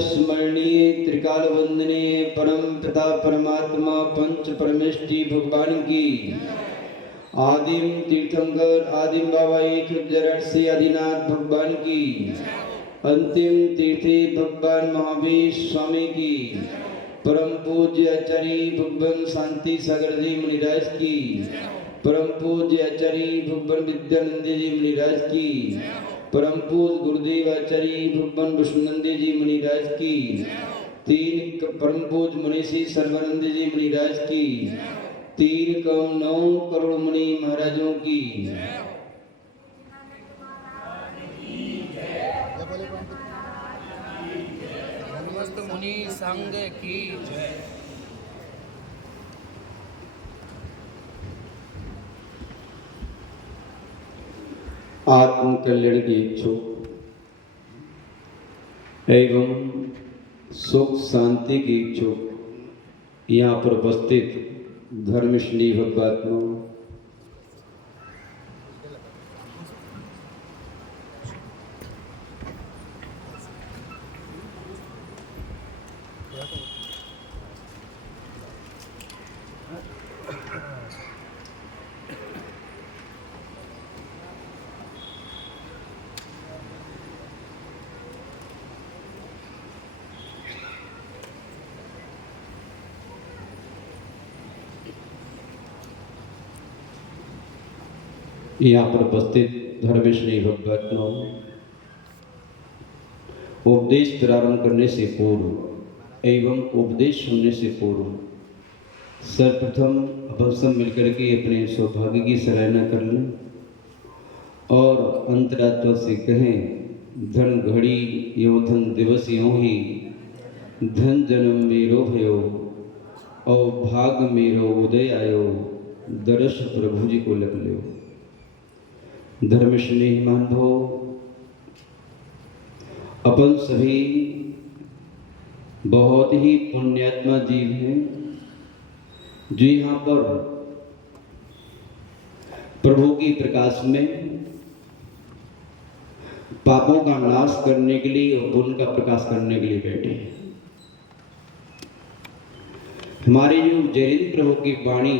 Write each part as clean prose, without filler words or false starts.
स्मरणीय त्रिकाल वंदनीय परम पिता परमात्मा पंच परमेष्टि भगवान की आदिम तीर्थंकर आदिम बाबा एक जरसी आदिनाथ भगवान की अंतिम तीर्थी भगवान महावीर स्वामी की परम पूज्य आचार्य भगवान शांति सागर जी मुनिराज की परम पूज्य आचार्य भगवान विद्यानंद जी मुनिराज की परम पूज्य गुरुदेव आचार्य भगवान विष्णुनंदी जी मुनिराज की तीन परम पूज्य मनीषी सर्वानंद जी मुनिराज की तीन कम 9 करोड़ मुनि महाराजों की समस्त मुनि संघ की जय। आत्म कल्याण की इच्छुक एवं सुख शांति की इच्छुक यहाँ पर उपस्थित धर्मश्री भगवात्मा यहाँ पर उपस्थित धर्मश्री भगवात्मा उपदेश प्रारंभ करने से पूर्व एवं उपदेश सुनने से पूर्व सर्वप्रथम अपन सब मिलकर के अपने सौभाग्य की सराहना कर लें और अंतरात्मा से कहें धन घड़ी यो धन दिवस यों ही धन जन्म मेरो भयो और भाग मेरो उदय आयो दर्श प्रभु जी को लग लो। धर्म स्नेही मानभो अपन सभी बहुत ही पुण्यात्मा जीव हैं जो यहाँ पर प्रभु की प्रकाश में पापों का नाश करने के लिए और पुण्य का प्रकाश करने के लिए बैठे हैं। हमारी जो जैन प्रभु की वाणी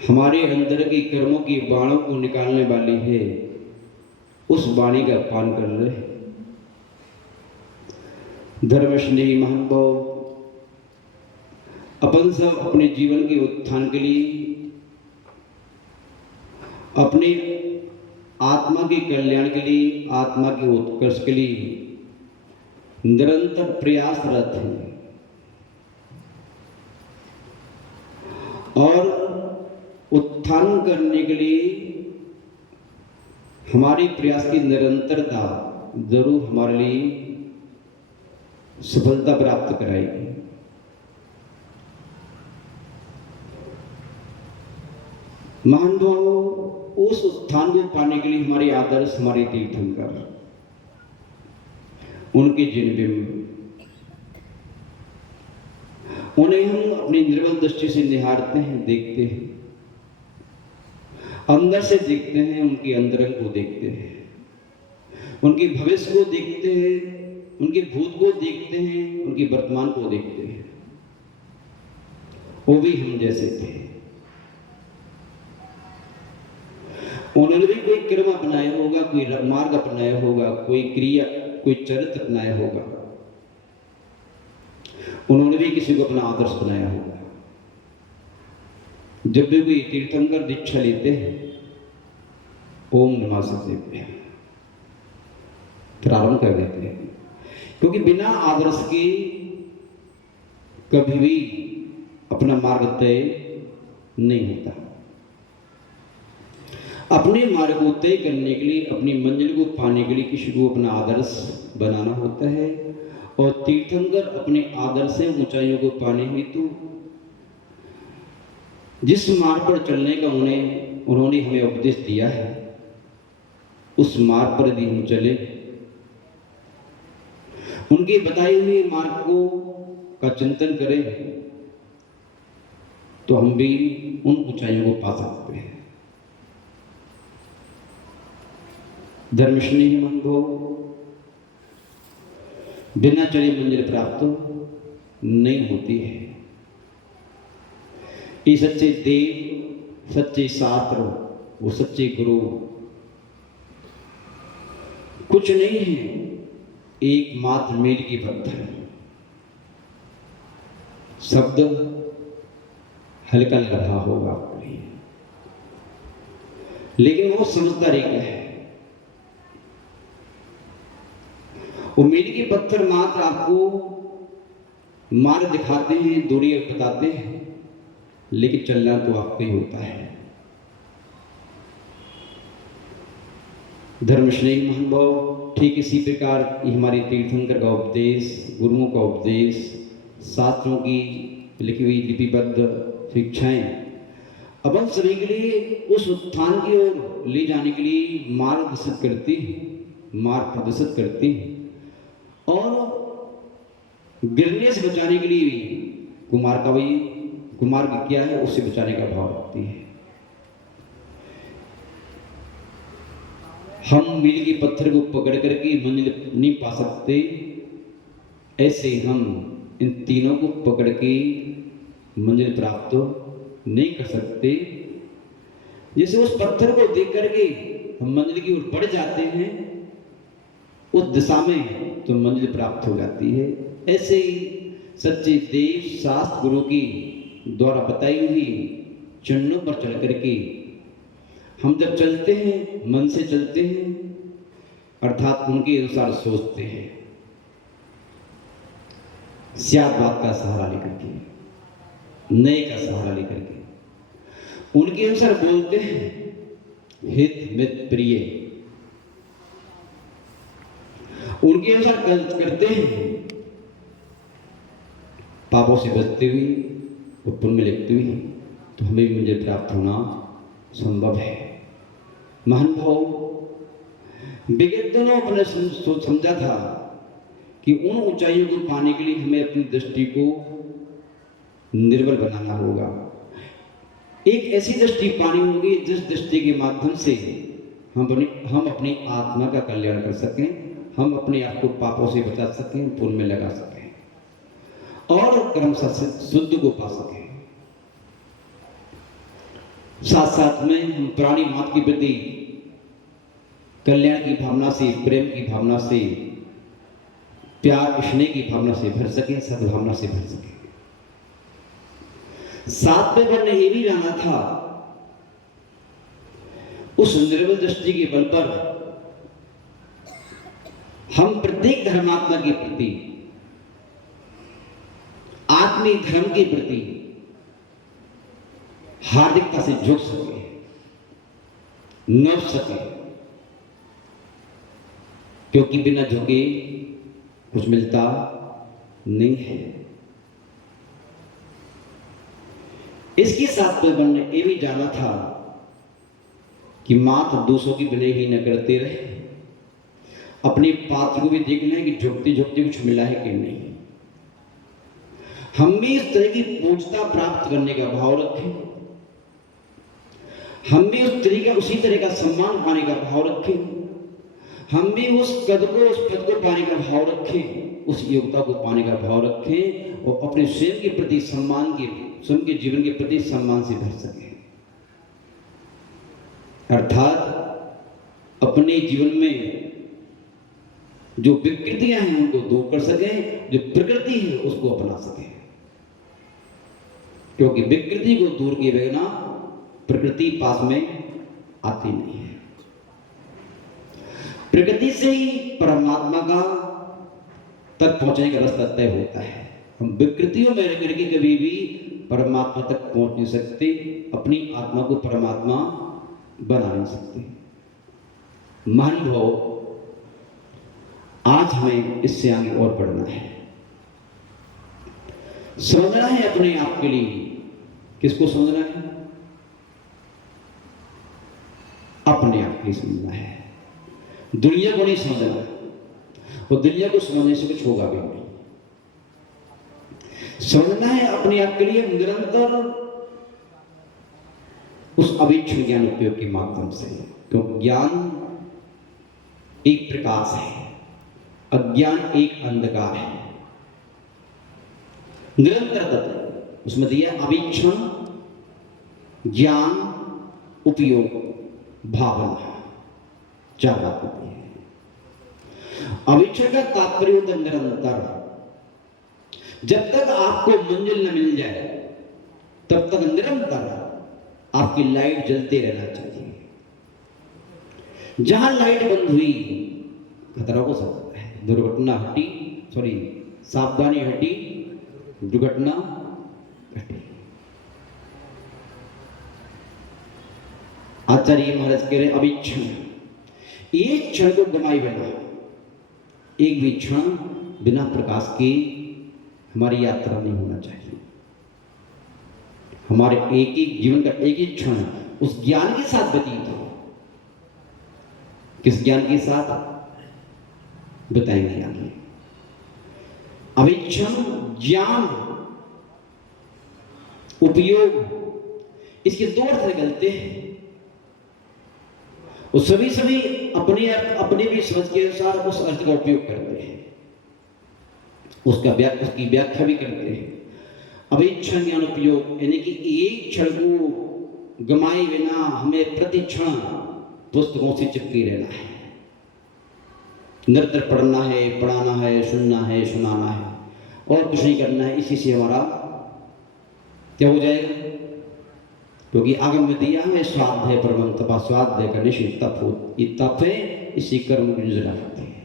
हमारे अंदर की कर्मों की बाणों को निकालने वाली है, उस वाणी का पान कर रहे। धर्म स्नेही महानुभाव अपन सब अपने जीवन के उत्थान के लिए अपने आत्मा के कल्याण के लिए आत्मा के उत्कर्ष के लिए निरंतर प्रयासरत हैं और उत्थान करने के लिए हमारी प्रयास की निरंतरता जरूर हमारे लिए सफलता प्राप्त कराएगी। महानुभावों, उस उत्थान को पाने के लिए हमारे आदर्श हमारे तीर्थंकर उनके जिनबिंब उन्हें हम अपनी निर्मल दृष्टि से निहारते हैं, देखते हैं, अंदर से देखते हैं, उनके अंतरंग को देखते हैं, उनके भविष्य को देखते हैं, उनके भूत को देखते हैं, उनके वर्तमान को देखते हैं। वो भी हम जैसे थे। उन्होंने भी कोई कर्म अपनाया होगा, कोई मार्ग अपनाया होगा, कोई क्रिया, कोई चरित्र अपनाया होगा। उन्होंने भी किसी को अपना आदर्श बनाया होगा। जब भी कोई तीर्थंकर दीक्षा लेते हैं, ओम नमः शिवाय प्रारंभ कर देते हैं, क्योंकि बिना आदर्श के कभी भी अपना मार्ग तय नहीं होता। अपने मार्ग को तय करने के लिए, अपनी मंजिल को पाने के लिए किसी को अपना आदर्श बनाना होता है और तीर्थंकर अपने आदर्श से ऊंचाइयों को पाने हेतु जिस मार्ग पर चलने का उन्होंने हमें उपदेश दिया है, उस मार्ग पर यदि हम चले, उनके बताए हुए मार्ग को का चिंतन करें, तो हम भी उन ऊंचाइयों को पा सकते हैं। धर्मस्नेही मंगो, बिना चले मंजिल प्राप्त नहीं होती है। ये सच्चे देव, सच्चे शास्त्र, वो सच्चे गुरु कुछ नहीं है, एकमात्र मील की पत्थर। शब्द हल्का लग रहा होगा आपके लिए, लेकिन वो समझदार एक है। वो मील की पत्थर मात्र आपको मार्ग दिखाते हैं, दूरी बताते हैं, लेकिन चलना तो आपको ही होता है। धर्म स्नेही महानुभाव, ठीक इसी प्रकार हमारे तीर्थंकर का उपदेश, गुरुओं का उपदेश, शास्त्रों की लिखी हुई लिपिबद्ध शिक्षाएं अपन सभी के लिए उस उत्थान की ओर ले जाने के लिए मार्गदर्शित करती, मार्ग प्रदर्शित करती, और गिरने से बचाने के लिए कुमार्ग क्या है, उससे बचाने का भाव रखती है। हम मील के पत्थर को पकड़ करके मंजिल नहीं पा सकते, ऐसे हम इन तीनों को पकड़ के मंजिल प्राप्त नहीं कर सकते। जैसे उस पत्थर को देख करके हम मंजिल की ओर बढ़ जाते हैं, उस दिशा में तो मंजिल प्राप्त हो जाती है। ऐसे ही सच्चे देव, शास्त्र, गुरु की द्वारा बताई हुई चरणों पर चल करके हम जब चलते हैं, मन से चलते हैं, अर्थात उनके अनुसार सोचते हैं, स्याद बात का सहारा लेकर के, नए का सहारा लेकर के, उनके अनुसार बोलते हैं, हित मित प्रिय, उनके अनुसार करते हैं, पापों से बचते हुए और पुण्य में लिखते हुए, तो हमें भी मंजिल प्राप्त होना संभव है। महानुभाव, विज्ञानों अपने समझा था कि उन ऊंचाइयों को पाने के लिए हमें अपनी दृष्टि को निर्बल बनाना होगा। एक ऐसी दृष्टि पानी होगी जिस दृष्टि के माध्यम से हम अपनी आत्मा का कल्याण कर सकें, हम अपने आप को पापों से बचा सकें, पुण्य में लगा सकें और कर्म शुद्ध को पा सकें। साथ साथ में हम प्राणी मात्र के प्रति कल्याण की भावना से, प्रेम की भावना से, प्यार स्नेह की भावना से भर सकें, सद्भावना से भर सकें। सातवें वर्ण ने यह भी जाना था, उस निर्बल दृष्टि के बल पर हम प्रत्येक धर्मात्मा के प्रति, आत्मीय धर्म के प्रति हार्दिकता से झुक सके, न सके, क्योंकि बिना झुके कुछ मिलता नहीं है। इसके साथ में ने यह भी जाना था कि मात्र दूसरों की भले ही न करते रहे, अपने पात्र को भी देख लें कि झुकते झुकते कुछ मिला है कि नहीं। हम भी इस तरह की पूजता प्राप्त करने का भाव रखें, हम भी उसी तरह का सम्मान पाने का भाव रखें, हम भी उस पद को पाने का भाव रखें, उस योग्यता को पाने का भाव रखें और अपने स्वयं के प्रति सम्मान के, स्वयं के जीवन के प्रति सम्मान से भर सकें। अर्थात अपने जीवन में जो विकृतियां हैं उनको दूर कर सकें, जो प्रकृति है उसको अपना सकें, क्योंकि विकृति को दूर किए बिना प्रकृति पास में आती नहीं है। प्रकृति से ही परमात्मा का तक पहुंचने का रास्ता तय होता है। हम विकृतियों में रह करके कभी भी परमात्मा तक पहुंच नहीं सकते, अपनी आत्मा को परमात्मा बना नहीं सकते। महानुभाव, आज हमें इससे आगे और बढ़ना है, समझना है अपने आप के लिए। किसको समझना है? अपने आप के लिए समझना है, दुनिया को नहीं समझना, और दुनिया को समझने से कुछ होगा भी नहीं। समझना है अपने आप के लिए निरंतर उस अविच्छिन्न ज्ञान उपयोग के माध्यम से, क्योंकि ज्ञान एक प्रकाश है, अज्ञान एक अंधकार है, निरंतर तत्व। उसमें दिया अवीक्षण, ज्ञान, उपयोग, भावना, 4 बातें दी है। अवीक्षण का तात्पर्य होता है निरंतर। जब तक आपको मंजिल न मिल जाए तब तक निरंतर आपकी लाइट जलते रहना चाहिए। जहां लाइट बंद हुई खतरा हो सकता है, दुर्घटना हटी, सॉरी सावधानी हटी, दुर्घटना घटी। आचार्य महाराज कह रहे अभी क्षण, एक क्षण को गमाई बिना, एक भी क्षण बिना प्रकाश के हमारी यात्रा नहीं होना चाहिए। हमारे एक एक जीवन का एक एक क्षण उस ज्ञान के साथ व्यतीत हो। किस ज्ञान के साथ बताएंगे आगे। अवीक्षण, ज्ञान, उपयोग, इसके 2 अर्थ निकलते हैं। वो सभी अपने भी समझ के अनुसार उस अर्थ का उपयोग करते हैं, उसकी व्याख्या भी करते हैं। अवीक्षण ज्ञान उपयोग यानी कि एक क्षण को गमाए बिना हमें प्रति क्षण पुस्तकों से चिपके रहना है, निरंतर पढ़ना है, पढ़ाना है, सुनना है, सुनाना है, और कुछ नहीं करना है। इसी से हमारा क्या हो जाएगा? क्योंकि आगम में दिया है स्वाध्याय परमं तपा, स्वाध्याय करने से तप हो, ये तप है, इसी कर्म की जरूरत होती है।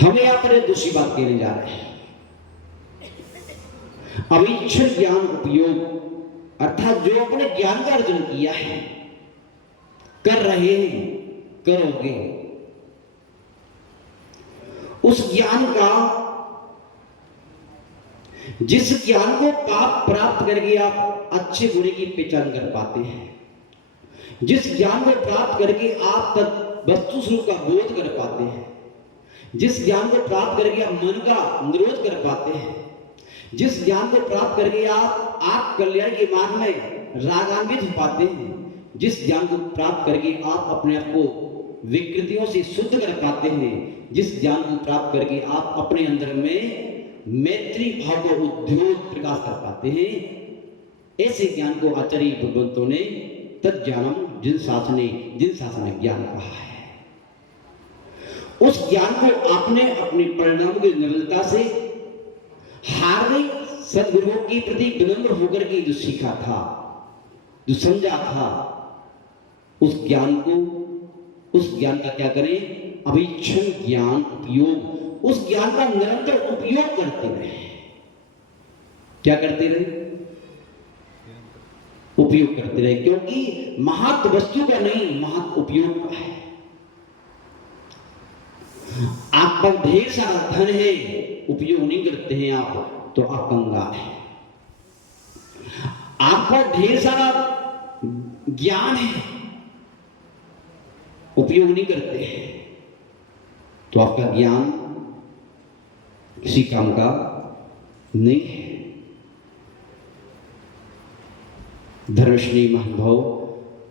हम यहां पर दूसरी बात कहने जा रहे हैं। अवीक्षण ज्ञान उपयोग अर्थात जो अपने ज्ञान का अर्जन किया है, कर रहे हैं, करोगे, उस ज्ञान का, जिस ज्ञान को प्राप्त करके आप अच्छे बुरे की पहचान कर पाते हैं, जिस ज्ञान को प्राप्त करके आप वस्तु स्वरूप का बोध कर पाते हैं, जिस ज्ञान को प्राप्त करके आप मन का निरोध कर पाते हैं, जिस ज्ञान को प्राप्त करके आप कल्याण के मार्ग में रागान्वित हो पाते हैं, जिस ज्ञान को प्राप्त करके आप अपने आप को विकृतियों से शुद्ध कर पाते हैं, जिस ज्ञान को प्राप्त करके आप अपने अंदर में मैत्री भाव को उद्योग प्रकाश कर पाते हैं, ऐसे ज्ञान को आचार्य भगवंतों ने तज्ज्ञानम जिन शासन ज्ञान कहा है। उस ज्ञान को आपने अपने परिणामों की निर्मलता से हार्दिक सदगुरुओं के प्रति विनम्र होकर के जो सीखा था, जो समझा था, उस ज्ञान का क्या करें? अवीक्षण ज्ञान उपयोग, उस ज्ञान का निरंतर उपयोग करते रहे। क्या करते रहे? उपयोग करते रहे, क्योंकि महत्व वस्तु का नहीं, महत्व उपयोग का है। आप पर ढेर सारा धन है, उपयोग नहीं करते हैं आप, तो आप कंगाल हैं। आप पर ढेर सारा ज्ञान है, उपयोग नहीं करते हैं, तो आपका ज्ञान किसी काम का नहीं है। धर्मश्री महानुभाव,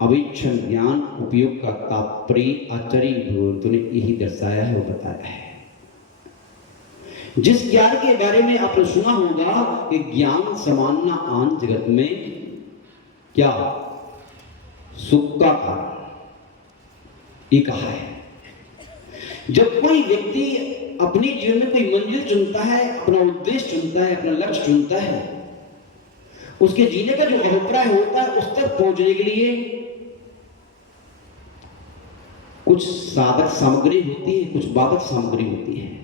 अवीक्षण ज्ञान उपयोग का तात्पर्य आचार्य भगवंतों ने यही दर्शाया है, वो बताया है। जिस ज्ञान के बारे में आपने सुना होगा कि ज्ञान समान न आन जगत में क्या सुख का कारण, ये कहा है। जब कोई व्यक्ति अपने जीवन में कोई मंजिल चुनता है, अपना उद्देश्य चुनता है, अपना लक्ष्य चुनता है, उसके जीने का जो अभिप्राय होता है, उस तक पहुंचने के लिए कुछ साधक सामग्री होती है, कुछ बाधक सामग्री होती है।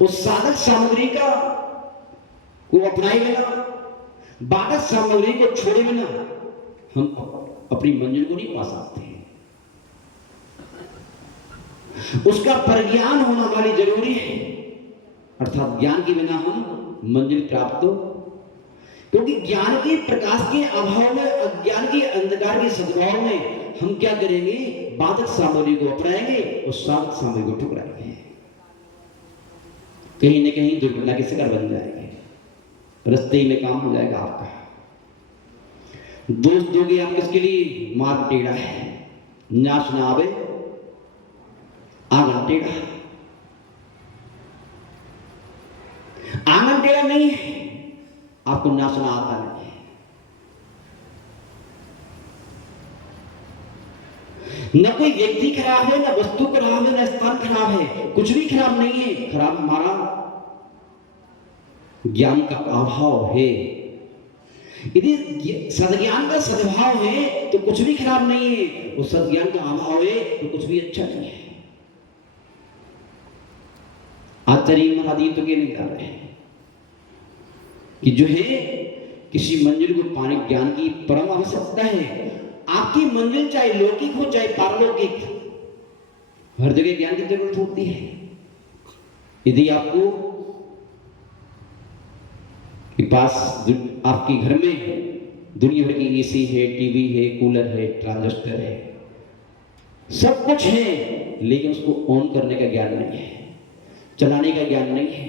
उस साधक सामग्री का को अपनाए बिना, बाधक सामग्री को छोड़े बिना हम अपनी मंजिल को नहीं पा सकते। उसका परिज्ञान होना हमारी जरूरी है, अर्थात ज्ञान के बिना हम मंजिल प्राप्त हो, क्योंकि ज्ञान के प्रकाश के अभाव में, अज्ञान के अंधकार के सद्भाव में हम क्या करेंगे? बाधक सामग्री को अपनाएंगे और साधक सामग्री को ठुकराएंगे, कहीं न कहीं दुर्घटना के शिकार बन जाएंगे, रास्ते में काम हो जाएगा आपका। दोस्त दोगे आप किसके लिए? मार्ग टेढ़ा है, नाच ना आवे आंगन टेढ़ा। आंगन टेढ़ा नहीं है, आपको नाचना आता नहीं है। न कोई व्यक्ति खराब है, न वस्तु खराब है, न स्थान खराब है, कुछ भी खराब नहीं है। खराब हमारा ज्ञान का अभाव है। यदि सद्ज्ञान का सद्भाव है तो कुछ भी खराब नहीं है, और सद्ज्ञान का अभाव है तो कुछ भी अच्छा नहीं है। आचार्य महाराज तो ये नहीं कर रहे हैं कि जो है किसी मंजिल को पाने ज्ञान की परम आवश्यकता है। आपकी मंजिल चाहे लौकिक हो चाहे पारलौकिक, हर जगह ज्ञान की जरूरत होती है। यदि आपको के पास आपके घर में दुनिया भर की एसी है, टीवी है, कूलर है, ट्रांजिस्टर है, सब कुछ है, लेकिन उसको ऑन करने का ज्ञान नहीं है, चलाने का ज्ञान नहीं है,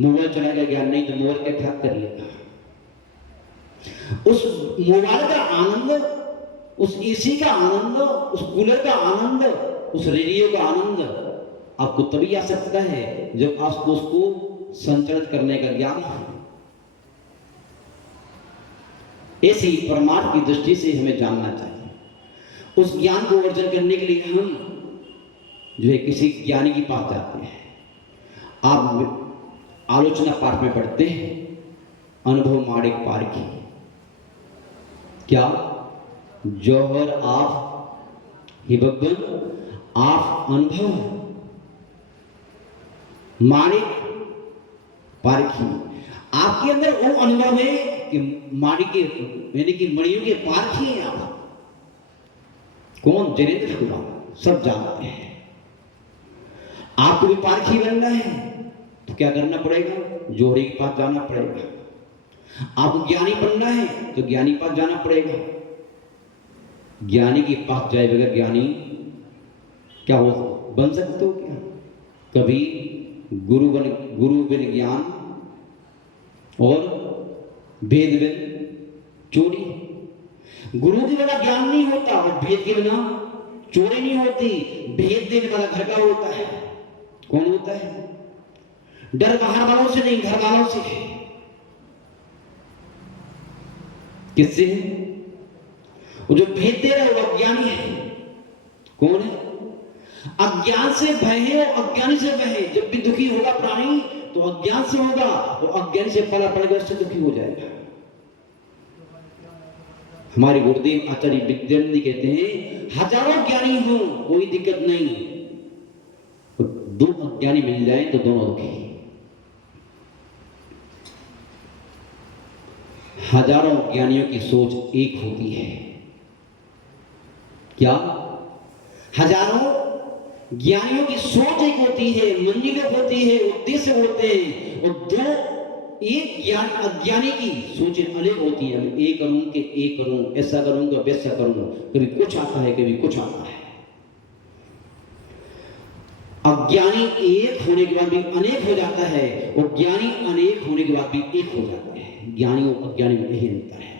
मोबाइल चलाने का ज्ञान नहीं, तो मोबाइल क्या खराब कर लेगा। उस मोबाइल का आनंद, उस एसी का आनंद, उस कूलर का आनंद, उस रेडियो का आनंद आपको तभी आ सकता है जब आपको उसको संचालित करने का ज्ञान हो। ऐसे ही परमार्थ की दृष्टि से हमें जानना चाहिए। उस ज्ञान को अर्जन करने के लिए हम जो है किसी ज्ञानी के पास जाते हैं। आप आलोचना पाठ में पढ़ते हैं, अनुभव माड़िक पार की, क्या जौहर आप ही भगवान आप अनुभव माणिक पारखी। आपके अंदर वो अनुभव है कि माणिक के यानी कि मणियों के पारखी हैं आप। कौन? जनेन्द्र खुदा, सब जानते हैं। आपको भी पारखी बनना है तो क्या करना पड़ेगा? जोहरी के पास जाना पड़ेगा। आपको ज्ञानी बनना है तो ज्ञानी के पास जाना पड़ेगा। ज्ञानी के पास जाए बगैर ज्ञानी क्या हो बन सकते हो क्या? कभी गुरु बिन ज्ञान और भेद बिन चोरी। गुरु के बिना ज्ञान नहीं होता और भेद के बिना चोरी नहीं होती। भेद देने वाला घर का होता है। कौन होता है? डर बाहर वालों से नहीं, घर वालों से। किससे है? वो जो भेद दे रहा है वो अज्ञानी है। कौन है? अज्ञान से भय है और अज्ञानी से भय है। जब भी दुखी होगा प्राणी तो अज्ञान से होगा, और अज्ञानी से पला पड़ेगा, उससे दुखी हो जाएगा। हमारे गुरुदेव आचार्य विद्यानंद कहते हैं, हजारों ज्ञानी हो कोई दिक्कत नहीं, तो दो अज्ञानी मिल जाए तो दोनों दुखी। हजारों ज्ञानियों की सोच एक होती है। क्या? हजारों ज्ञानियों की सोच एक होती है, मंजिलें होती है, उद्देश्य होते हैं, और दो एक ज्ञान अज्ञानी की सोचें अलग होती है। मैं ये करूं कि ये करूं, ऐसा करूंगा वैसा करूंगा, कभी कुछ आता है कभी कुछ आता है। अज्ञानी एक होने के बाद भी अनेक हो जाता है, और ज्ञानी अनेक होने के बाद भी एक हो जाता है। ज्ञानी और अज्ञानी में यही अंतर है।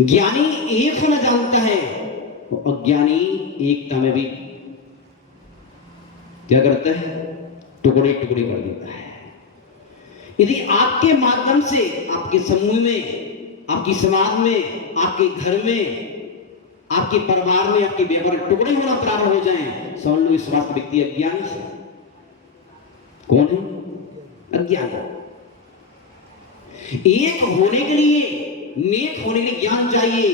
ज्ञानी एक होना जानता है, और अज्ञानी एकता में भी क्या करता है? टुकड़े टुकड़े कर देता है। यदि आपके माध्यम से आपके समूह में, आपकी समाज में, आपके घर में, आपके परिवार में, आपके व्यापार टुकड़े होना प्रारंभ हो जाएं, समझ लो इस बात व्यक्ति अज्ञानी है। कौन है? अज्ञानी। एक होने के लिए, नेक होने के लिए ज्ञान चाहिए,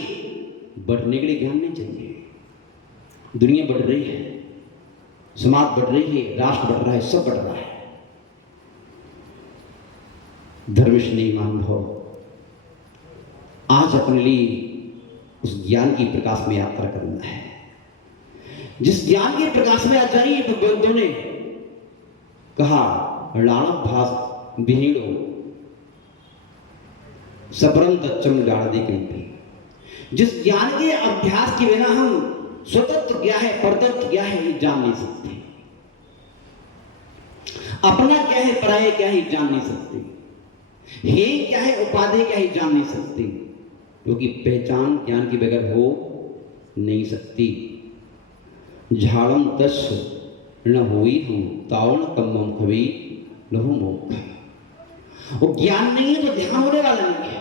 बढ़ने के लिए ज्ञान नहीं चाहिए। दुनिया बढ़ रही है, समाज बढ़ रही है, राष्ट्र बढ़ रहा है, सब बढ़ रहा है। धर्मश्री महानुभाव, आज अपने लिए उस ज्ञान की प्रकाश में यात्रा करना है। जिस ज्ञान के प्रकाश में आज जाइए, भगवंतों ने कहा, लाणव भास विहीणो सपरम तच्चम गाढ़ दे। जिस ज्ञान के अभ्यास के बिना हम स्वतंत्र क्या है, परतंत्र क्या है, ये जान नहीं सकते। अपना क्या है, पराया क्या है, जान नहीं सकते। हे क्या है, उपाधि क्या है, जान नहीं सकती, क्योंकि पहचान ज्ञान के बगैर हो नहीं सकती। झाड़म तस् न हुई हूं तावन कम्मम कभी लहु मोक्ष। वो ज्ञान नहीं है तो ध्यान होने वाला नहीं है,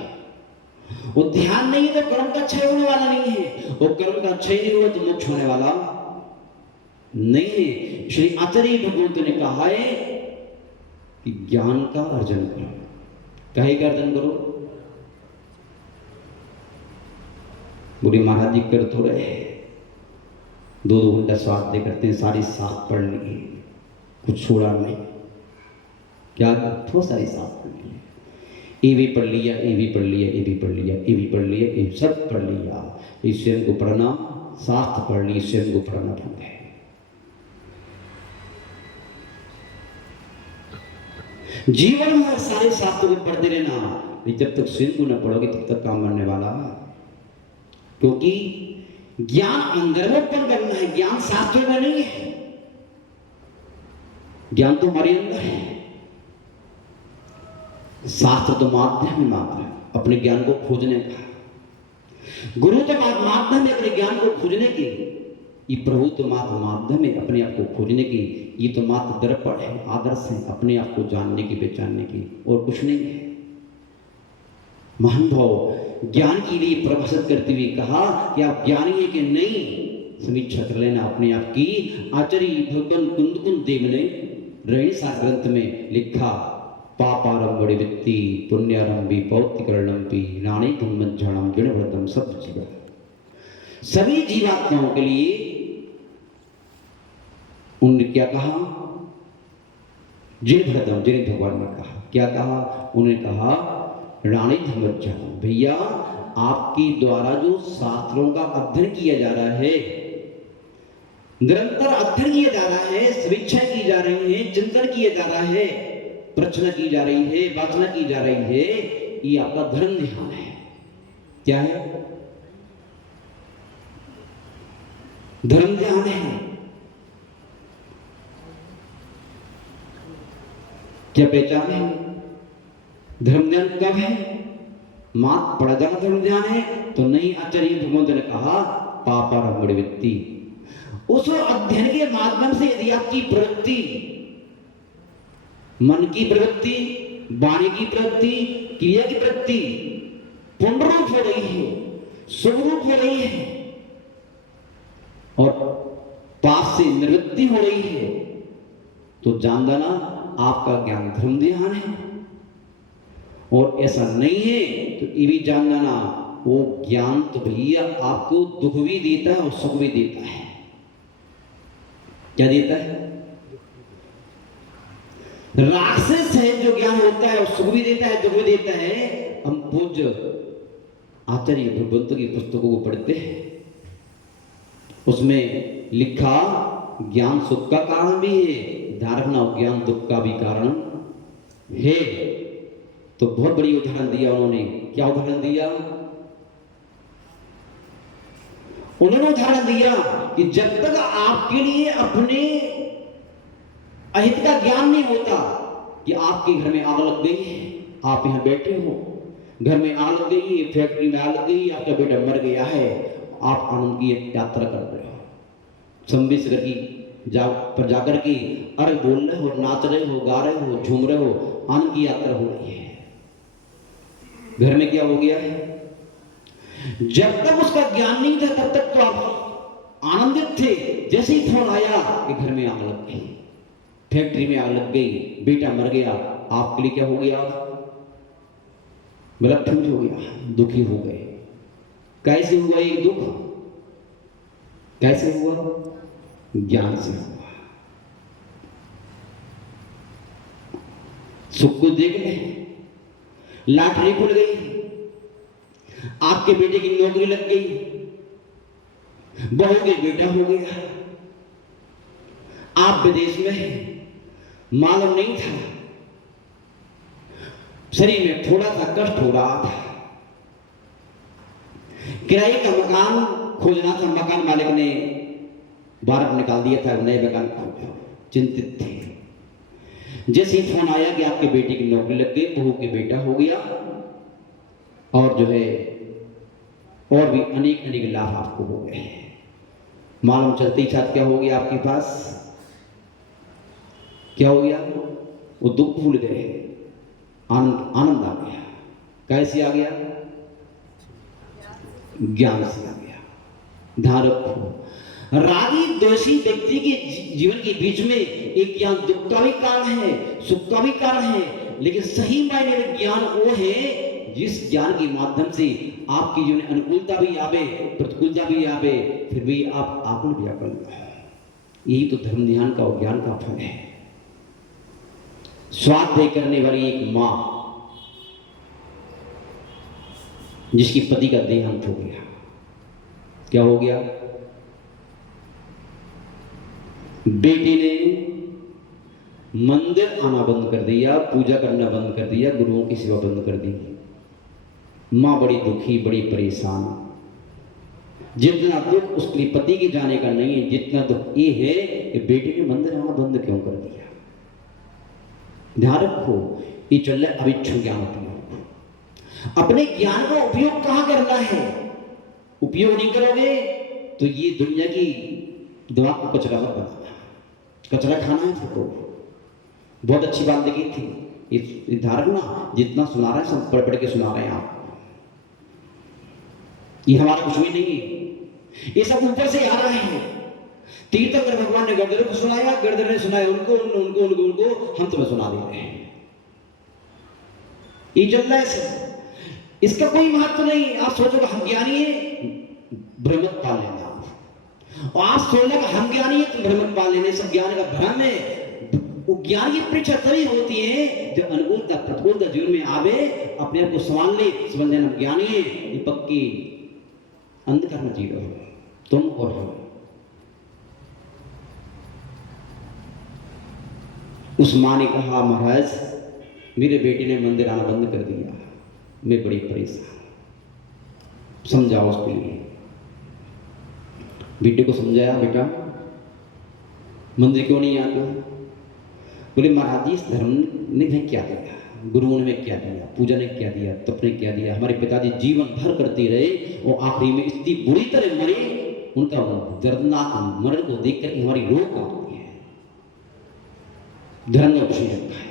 वो ध्यान नहीं है तो कर्म का क्षय होने वाला नहीं है, वो कर्म का क्षय नहीं हुआ तो मोक्ष होने वाला नहीं है। श्री आचार्य भगवंत ने कहा है कि ज्ञान का अर्जन करो। काहे का अर्जन करो? बुरी महाराज जी कर तो रहे, 2-2 घंटा स्वाध्याय करते हैं, सारी साथ पढ़ ली, कुछ छोड़ा नहीं। क्या? थोड़ा सारी साथ पढ़ ली, ये भी पढ़ लिया, ये भी पढ़ लिया, ये भी पढ़ लिया, ये भी पढ़ लिया, ये सब पढ़ लिया। ईश्वर को पढ़ना, शास्त्र पढ़ ली, ईश्वर को पढ़ना भूल गए। जीवन में सारे शास्त्रों को पढ़ते रहना, जब तक स्वयं को न पढ़ोगे तब तक काम बनने वाला, क्योंकि ज्ञान अंदर में उत्पन्न करना है, ज्ञान शास्त्रों में नहीं है। ज्ञान तो हमारे अंदर है, शास्त्र तो माध्यम है, मात्र अपने ज्ञान को खोजने का। गुरु तो माध्यम है अपने ज्ञान को खोजने की, ये प्रभु तो मात्र माध्यम है अपने आप को खोजने की। ये तो मात्र दर्पण है, आदर्श है अपने आप को जानने की, पहचानने की, और कुछ नहीं है। महान भाव ज्ञान के लिए परिभाषित करते हुए कहा कि आप ज्ञानी है कि नहीं, समीक्षा कर लेना अपने आप की। आचार्य भगवान कुंद देव ने रणसा ग्रंथ में लिखा, पापारंभि वित्ति पुण्यारंभि पौत्तिकरणंपि नाने धम्मज्झाणम गुणव्रतम सब जीवन। सभी जीवात्माओं के लिए उन्होंने क्या कहा? जिन भरतम, जिन भगवान ने कहा, क्या कहा? उन्होंने कहा रानी धम्मज्झाणम, भैया आपके द्वारा जो शास्त्रों का अध्ययन किया जा रहा है, निरंतर अध्ययन किया जा रहा है, समीक्षाएं की जा रही है, चिंतन किया जा रहा है, प्रश्न की जा रही है, वासना की जा रही है, ये आपका धर्म ध्यान है। क्या है? धर्म ध्यान है। क्या पहचान है? धर्म ध्यान कब है? मात पड़ा जाना धर्म ध्यान है तो नहीं। आचार्य भगवंत ने कहा पापारंभि वित्ति, उस अध्ययन के माध्यम से यदि आपकी प्रवृत्ति, मन की प्रवृत्ति, वाणी की प्रवृत्ति, क्रिया की प्रवृत्ति पुनरूप हो रही है, स्वरूप हो रही है और पाप से निवृत्ति हो रही है, तो जान देना आपका ज्ञान धर्म ध्यान है। और ऐसा नहीं है तो ये भी जान लेना वो ज्ञान तो भैया आपको दुख भी देता है और सुख भी देता है। क्या देता है? राक्षस है जो ज्ञान होता है और सुख भी देता है, दुख भी देता है। हम पूज्य आचार्य भगवंत की पुस्तकों को पढ़ते हैं, उसमें लिखा ज्ञान सुख का कारण भी है, ध्यान रखना ज्ञान दुख का भी कारण है। तो बहुत बड़ी उदाहरण दिया उन्होंने। क्या उदाहरण दिया? उन्होंने उदाहरण दिया कि जब तक आपके लिए अपने अहित का ज्ञान नहीं होता कि आपके घर में आग लग गई है, आप यहां बैठे हो, घर में आग लग गई है, फैक्ट्री में आग लग गई है, आपका बेटा मर गया है, आप आनंद की यात्रा कर रहे हो, संवेशगर की पर जाकर के अरे बोल रहे हो, नाच रहे हो, गा रहे हो, झूम रहे हो, आनंद की यात्रा हो रही है। घर में क्या हो गया है? जब तक उसका ज्ञान नहीं था तब तक तो आप आनंदित थे। जैसे ही फोन आया कि घर में आग लग गई, फैक्ट्री में आग लग गई, बेटा मर गया, आपके लिए क्या हो गया? विलक्षण हो गया, दुखी हो गए। कैसे हुआ ये दुख? कैसे हुआ? ज्ञान से हुआ। सुख को देख ले, लॉटरी खुल गई, आपके बेटे की नौकरी लग गई, बहू के बेटा हो गया, आप विदेश में हैं, मालूम नहीं था, शरीर में थोड़ा सा कष्ट हो रहा था, किराए का मकान खोजना था, मकान मालिक ने बाहर निकाल दिया था, नए मकान खोजो, चिंतित थे। जैसे ही फोन आया कि आपके बेटे की नौकरी लग गई, बहू के बेटा हो गया, और जो है और भी अनेक अनेक लाभ आपको हो गए। मालूम चलते ही साथ क्या हो गया आपके पास, क्या हो गया, वो दुख भूल गए, आनंद आनंद आ गया। कैसे आ गया, ज्ञान से आ गया। ध्यान रखो, रागी दोषी व्यक्ति के जीवन के बीच में एक ज्ञान दुख का भी कारण है, सुख का भी कारण है, लेकिन सही मायने में ज्ञान वो है जिस ज्ञान के माध्यम से आपकी जीवन में अनुकूलता भी आवे, प्रतिकूलता भी आवे, फिर भी आप आकुल व्याकुल। यही तो धर्म ध्यान का और ज्ञान का फल है। स्वाध्याय करने वाली एक मां जिसकी पति का देहांत हो गया, क्या हो गया, बेटे ने मंदिर आना बंद कर दिया, पूजा करना बंद कर दिया, गुरुओं की सेवा बंद कर दी। मां बड़ी दुखी, बड़ी परेशान। जितना दुख उसके लिए पति के जाने का नहीं है, जितना दुख ये है कि बेटे ने मंदिर आना बंद क्यों कर दिया। ध्यान रखो, ये चल रहा है अविच्छिन्न ज्ञान उपयोग। अपने ज्ञान का उपयोग कहां करना है, उपयोग नहीं करोगे तो ये दुनिया की दिमाग को कचरा मत बनाना, कचरा खाना है सबको। बहुत अच्छी बात देखी थी, इस धारक ना जितना सुना रहा है सब पढ़ पढ़ के सुना रहे हैं आप, ये हमारा कुछ भी नहीं है, ये सब ऊपर से आ रहा है। तीर्थंकर भगवान ने गर्दन को सुनाया, गर्दन ने सुनाया उनको, उनको उनको उनको, हम तुम्हें सुना दे रहे हैं। ये चल रहा है, इसका कोई महत्व नहीं। आप सोचोगे हम ज्ञानी है, भ्रम पाल लेना, और आप सोचने का हम ज्ञानी है तो भ्रम पाल लेने, सब ज्ञान का भ्रम है। वो ज्ञान की परीक्षा तभी होती है जब अनुकूलता प्रतिकूलता जीवन में आवे, अपने आप को संभाल ले, समझ लेना ज्ञानी है। ये पक्की अंधकार में जी रहे हो तुम और हम। उस मां ने कहा, महाराज मेरे बेटे ने मंदिर आना बंद कर दिया, मैं बड़ी परेशान, समझाओ उसके लिए। बेटे को समझाया, बेटा मंदिर क्यों नहीं आता। बोले महाराज जी इस धर्म ने हमें क्या दिया, गुरुओं ने क्या दिया, पूजा ने क्या दिया, तप ने क्या दिया। हमारे पिताजी जीवन भर करते रहे और आखिरी में इतनी बुरी तरह मरे, उनका दर्दनाक मरण को देख कर हमारी रूह कांपती है। धर्म ने कुछ नहीं रखा है।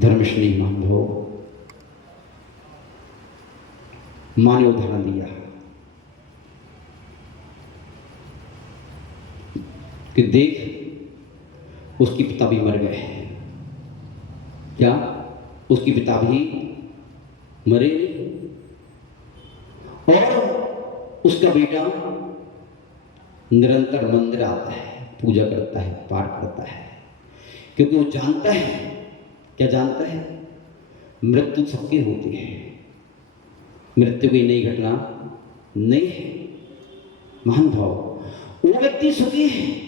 धर्मश्री महानुभव मां ने उदाहरण दिया कि देख उसकी पिता भी मर गए, क्या उसकी पिता भी मरे, और उसका बेटा निरंतर मंदिर आता है, पूजा करता है, पाठ करता है, क्योंकि वो जानता है, क्या जानता है, मृत्यु सबकी होती है, मृत्यु की नई घटना नहीं है। महान भाव, वो व्यक्ति सुखी है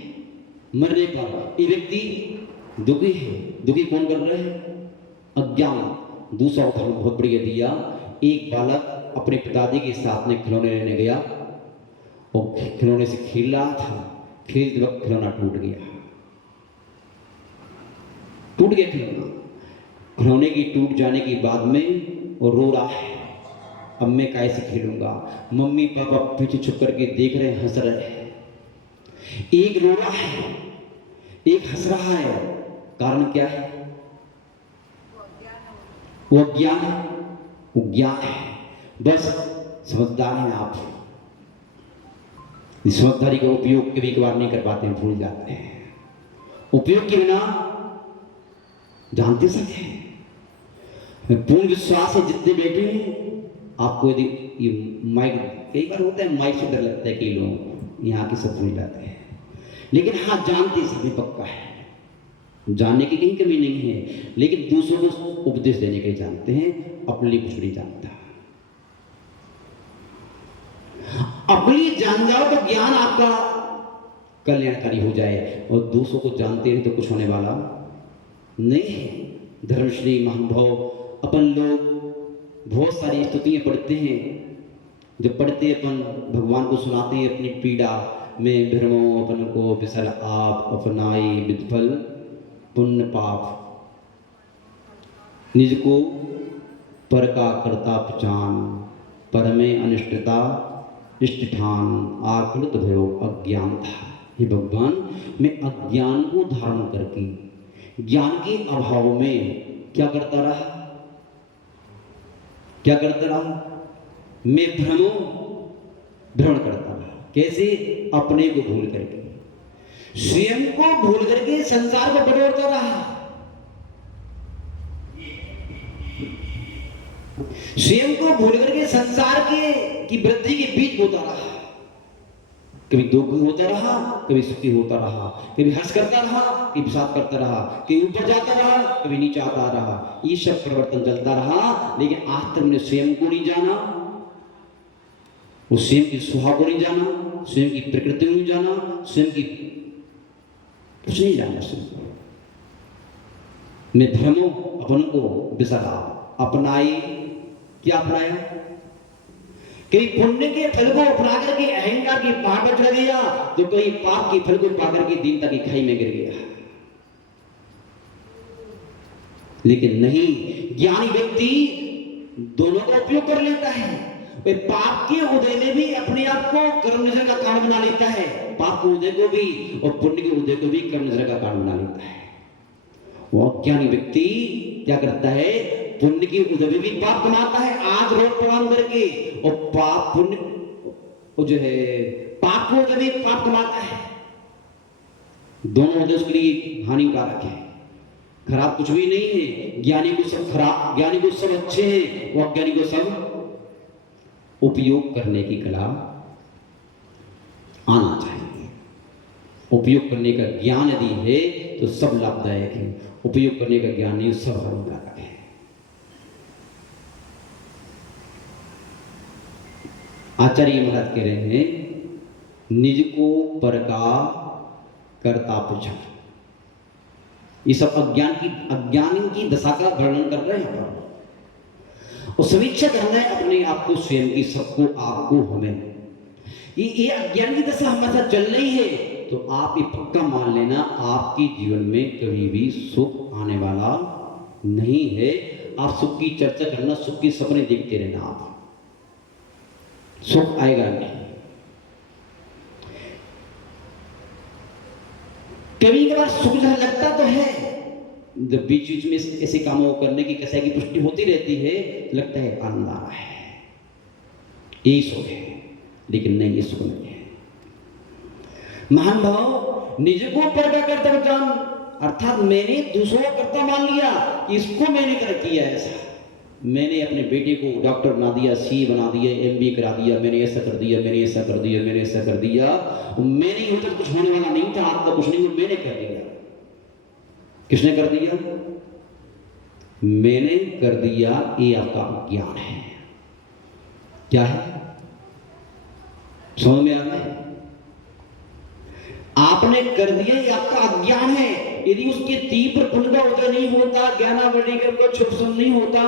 मरने पर, ये व्यक्ति दुखी है। दुखी कौन कर रहा है, अज्ञान। दूसरा उदाहरण बहुत बढ़िया दिया, एक बालक अपने पिताजी के साथ में खिलौने लेने गया और खिलौने से खेल रहा था, खेलते वक्त खिलौना टूट गया, टूट गया खिलौना। खिलौने की टूट जाने के बाद में वो रो रहा है, अब मैं कैसे खेलूंगा। मम्मी पापा पीछे छुप करके देख रहे, हंस रहे हैं। एक रो रहा है, एक हंस रहा है, कारण क्या है, वो ज्ञान है, वो ज्ञान है। बस समझदार हैं आप, इस समझदारी का उपयोग कभी कभार नहीं कर पाते हैं, भूल जाते हैं। उपयोग के बिना जानते सब हैं। पूर्ण विश्वास है जितने बैठे हैं, आपको यदि ये माइक, कई बार होता है माइक से डर लगता है, कई लोग यहाँ के सब भूल जाते हैं, लेकिन हाँ जानते सभी पक्का है, जानने की कहीं कमी नहीं है, लेकिन दूसरों को उपदेश देने के लिए जानते हैं, अपने लिए कुछ नहीं जानता। अपने लिए जान जाओ तो ज्ञान आपका कल्याणकारी हो जाए, और दूसरों को जानते हैं तो कुछ होने वाला नहीं है। धर्मश्री महानुभव, अपन लोग बहुत सारी स्तुतियां पढ़ते हैं, जो पढ़ते अपन भगवान को सुनाते हैं अपनी पीड़ा, मैं भ्रमो अपन को बिसर आप अपनाई विदफल पुण्य पाप। निज को पर का करता पहचान पर में अनिष्टता इष्टठान आकृत भयो अज्ञान था। हे भगवान, मैं अज्ञान को धारण करके ज्ञान के अभाव में क्या करता रहा, क्या करता रहा? मैं भ्रमण करता रहा। कैसे? अपने को भूल करके, स्वयं को भूल करके संसार को बटोरता रहा। स्वयं को भूल करके संसार की वृद्धि के बीच होता रहा। कभी दुखी होता रहा, कभी सुखी होता रहा, कभी हर्ष करता रहा, कभी विषाद करता रहा, कभी ऊपर जाता रहा, कभी नीचे आता रहा। ये सब परिवर्तन चलता रहा, लेकिन आज तक मैंने स्वयं को नहीं जाना, उस स्वयं की स्वभाव को नहीं जाना, स्वयं की प्रकृति को नहीं जाना, स्वयं की कुछ नहीं जाना। स्वयं मैं भ्रमो अपन को बिसरा अपनाई। क्या अपनाया? कहीं पुण्य के फल को अपना करके अहंकार की पहाड़ पर चढ़ गया, तो कहीं पाप के फल को पाकर के दीनता की खाई में गिर गया। लेकिन नहीं, ज्ञानी व्यक्ति दोनों का उपयोग कर लेता है। वे पाप के उदय में भी अपने आप को कर्म निश्चय का कारण बना लेता है, पाप के उदय को भी और पुण्य के उदय को भी कर्म निश्चय का कारण बना लेता है। वो अज्ञानी व्यक्ति क्या करता है? पुण्य की उदय में भी पाप कमाता है, आज रोज प्रणाम करके, और पाप पुण्य जो है पाप को उदय में पाप कमाता है। दोनों उदय उसके लिए हानिकारक है, खराब कुछ भी नहीं है। ज्ञानी को सब खराब, ज्ञानी को सब अच्छे हैं, वो अज्ञानी को सब उपयोग करने की कला आना चाहिए। उपयोग करने का ज्ञान यदि है तो सब लाभदायक है, उपयोग करने का ज्ञान नहीं, सब हानिकारक है। आचार्य महाराज कह रहे हैं, निज को पर का करता पहचान। ये सब अज्ञान की दशा का वर्णन कर रहे हैं और समीक्षा करना है अपने आप को, स्वयं की, सबको, आपको, हमें। ये अज्ञान की दशा हमारे साथ चल रही है, तो आप ये पक्का मान लेना, आपके जीवन में कभी भी सुख आने वाला नहीं है। आप सुख की चर्चा करना, सुख के सपने देखते रहना, आप सुख आएगा नहीं। कभी कभार सुख लगता तो है, जब बीच बीच में ऐसे कामों को करने की कसाई की पुष्टि होती रहती है, लगता है आनंद आ रहा है, यही सुख है। लेकिन नहीं, ये सुख नहीं है। महान भाव, निज को पर का कर्ता पहचान, अर्थात मैंने दूसरों का कर्ता मान लिया कि इसको मैंने कर किया ऐसा। मैंने अपने बेटे को डॉक्टर बना दिया, सी बना दिया, MBA करा दिया, मैंने ऐसा कर दिया, मैंने ऐसा कर दिया, मैंने ऐसा कर दिया। मैंने होता कुछ होने वाला नहीं था, आपका कुछ नहीं, मैंने कर दिया। किसने कर दिया? मैंने कर दिया। ये आपका ज्ञान है। क्या है? समझ में आ रहा है? आपने कर दिया, ये आपका अज्ञान है। यदि उसके तीव्र पुण्य का उदय नहीं होता, ज्ञानावृत्ति का क्षोभन नहीं होता,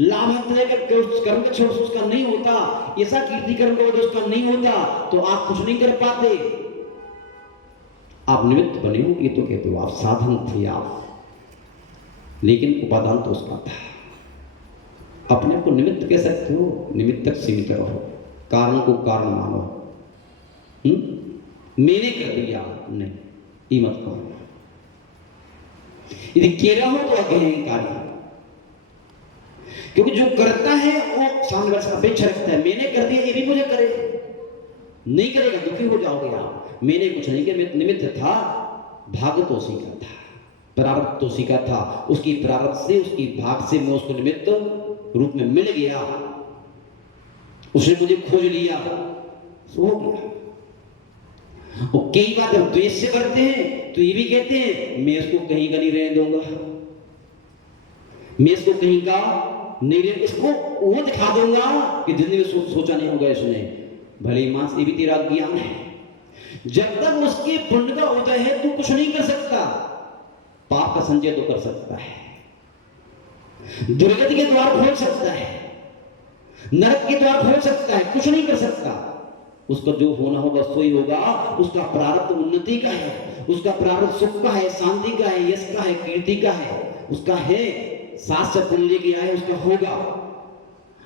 लाभ कर्म का क्षोभ उसका नहीं होता, ऐसा कीर्ति कर्म का उदय उसका नहीं होता, तो आप कुछ नहीं कर पाते। आप निमित्त बने हो, ये तो कहते हो, आप साधन थे आप, लेकिन उपादान तो उसका था। अपने को निमित्त कह सकते हो, निमित्त तक सीमित रहो, कारण को कारण मानो। मैंने कर दिया, नहीं, ये मत कहो। यदि कह रहा हो तो अहंकारी, क्योंकि जो करता है वो सामने वाले से अपेक्षा रखता है। मैंने कर दिया, ये भी मुझे करे, नहीं करेगा दुखी हो जाओगे आप। मैंने कुछ नहीं किया, निमित्त था, भाग तो सीखा था, प्रारब्ध तो सीखा था, उसकी प्रारब्ध से, उसकी भाग से मैं उसको निमित्त रूप में मिल गया, उसने मुझे खोज लिया, सो हो गया। और कई बार जब द्वेष से करते हैं तो ये भी कहते हैं, मैं इसको कहीं का नहीं रहने दूंगा, मैं इसको कहीं का नहीं रहने, इसको वो दिखा दूंगा कि जिंदगी में सोचा नहीं होगा इसने, भले मांस, ये भी तेरा ज्ञान है। जब तक उसके पुण्य का उदय है तू कुछ नहीं कर सकता। पाप का संचय तो कर सकता है, दुर्गति के द्वार खोल सकता है, नरक के द्वार खोल सकता है, कुछ नहीं कर सकता। उसका जो होना होगा सो ही होगा। उसका प्रारब्ध उन्नति का है, उसका प्रारब्ध सुख का है, शांति का है, यश का है, कीर्ति का है, उसका है, साथ से पुण्य की आए उसका होगा।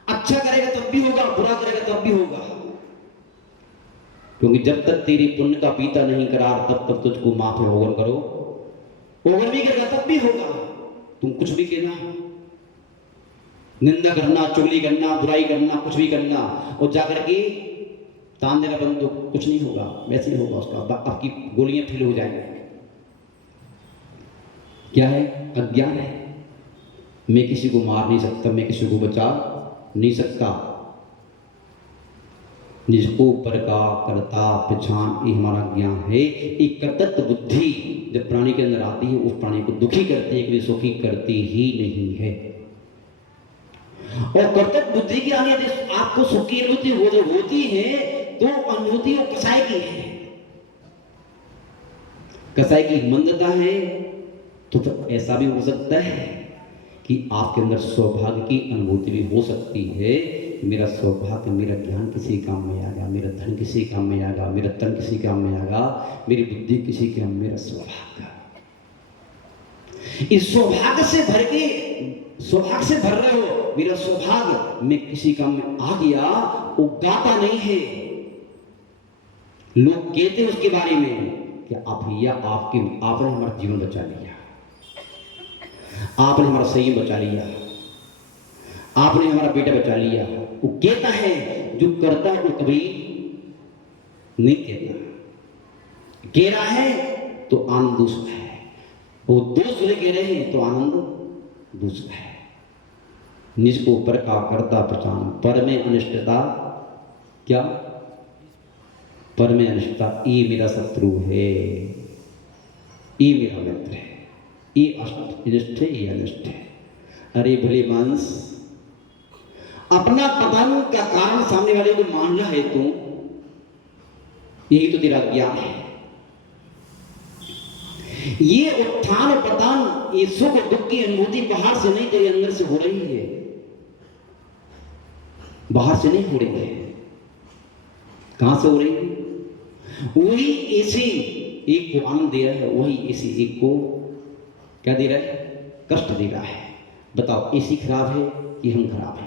अच्छा करेगा तब भी होगा, बुरा करेगा तब भी होगा। क्योंकि जब तक तेरी पुण्य का पीता नहीं करार, तब तक तुझको माफ में होगन करो, होगन भी करेगा तब भी होगा। तुम कुछ भी कहना, निंदा करना, चुगली करना, बुराई करना, कुछ भी करना, और जाकर के तान देना बंद, तो कुछ नहीं होगा, वैसे ही होगा उसका, आपकी गोलियां फेल हो जाएंगी। क्या है? अज्ञान है। मैं किसी को मार नहीं सकता, मैं किसी को बचा नहीं सकता। जिसको पर का करता पहचान, ये हमारा ज्ञान है। एक कर्तव्य बुद्धि जब प्राणी के अंदर आती है, उस प्राणी को दुखी करती है, कभी सुखी करती ही नहीं है। और कर्तव्य बुद्धि के आगे यदि आपको सुख की अनुभूति होती है, तो अनुभूति वो कसाई की है। कसाई की मंदता है, तो फिर ऐसा भी हो सकता है कि आपके अंदर सौभाग्य की अनुभूति भी हो सकती है। मेरा सौभाग्य, मेरा ज्ञान किसी काम में आ गया, मेरा धन किसी काम में आ गया, मेरा तन किसी काम में आ गया, मेरी बुद्धि किसी काम, मेरा सौभाग्य। इस सौभाग्य से भर के, सौभाग्य से भर रहे हो, मेरा सौभाग्य मैं किसी काम में आ गया, वो गाता नहीं है। लोग कहते हैं उसके बारे में कि आप भैया आपने हमारा जीवन बचा लिया, आपने हमारा सही बचा लिया, आपने हमारा बेटा बचा लिया। वो कहता है, जो करता है वो कभी नहीं कहता। कह रहा है तो आनंद दूसरा है, वो दूसरे कह रहे हैं तो आनंद दूसरा है। निज को पर का करता पहचान, पर में अनिष्टता, क्या? पर में अनिष्टता, ये मेरा शत्रु है, ये मेरा मित्र है, ये अनिष्ट है, ये अनिष्ट है। अरे भले मांस, अपना पतन का कारण सामने वाले को मान रहा है तू, यही तो तेरा ज्ञान है। ये उत्थान और पतन, ये सुख और दुख की अनुभूति बाहर से नहीं, तेरे अंदर से हो रही है, बाहर से नहीं हो रही है। कहां से हो रही है? वही ऐसे एक को आनंद दे रहा है, वही ऐसे एक को क्या दे रहा है? कष्ट दे रहा है। बताओ, ऐसी खराब है कि हम खराब हैं?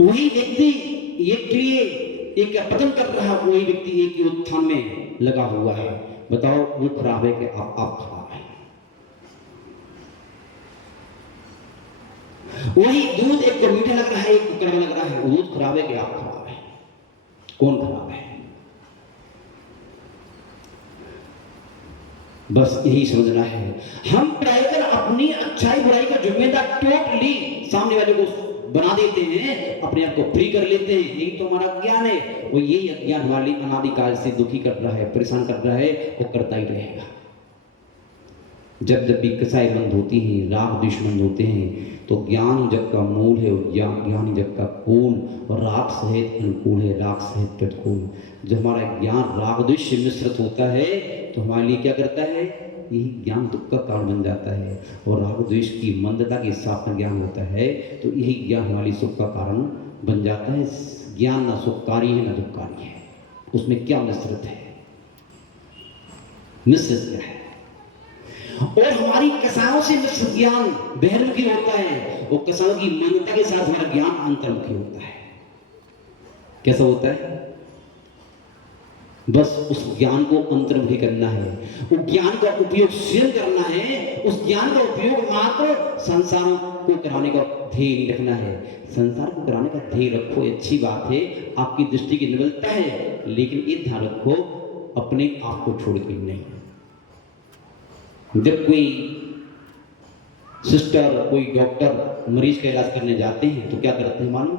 वही व्यक्ति एक के लिए एक पतन कर रहा है, वही व्यक्ति एक के उत्थान में लगा हुआ है। बताओ, वो खराब है कि आप खराब हैं? वही दूध एक को मीठा लग रहा है, एक को कड़वा लग रहा है, वो दूध खराब है कि आप खराब हैं? कौन खराब है? बस यही समझना है। हम प्रायकर अपनी अच्छाई बुराई का जिम्मेदार टोटली सामने वाले को बना देते हैं, अपने आप को फ्री कर लेते हैं। यही तो हमारा ज्ञान है। वो यही अज्ञान हमारे लिए अनादिकाल से दुखी कर रहा है, परेशान कर रहा है, वो करता ही रहेगा। जब जब भी कसाई बंद होती हैं, राग द्वेष बंद होते हैं, तो ज्ञान ही जग का मूल है, और ज्ञान ही जग का कुल, और राग सहित अनुकूल है, राग सहित प्रतिकूल। जब हमारा ज्ञान राग द्वेष से मिश्रित होता है, तो हमारे लिए क्या करता है? यही ज्ञान दुख का कारण बन जाता है। और राग द्वेष की मंदता के साथ में ज्ञान होता है, तो यही ज्ञान हमारी सुख का कारण बन जाता है। ज्ञान ना सुखकारी है ना दुखकारी है, उसमें क्या मिश्रित है? मिश्रित क्या है? और हमारी कसाओं से मिश्रित ज्ञान बहिर्मुखी होता है, और कसाओं की मान्यता के साथ हमारा ज्ञान अंतर्मुखी होता है। कैसा होता है? बस उस ज्ञान को अंतर्मुखी करना है, उस ज्ञान का उपयोग स्वयं करना है, उस ज्ञान का उपयोग मात्र संसार को कराने का ध्येय रखना है। संसार को कराने का ध्येय रखो, अच्छी बात है, आपकी दृष्टि की निर्बलता है, लेकिन ये ध्यान रखो, अपने आप को छोड़ के नहीं। जब कोई सिस्टर, कोई डॉक्टर मरीज का इलाज करने जाते हैं, तो क्या करते हैं मालूम?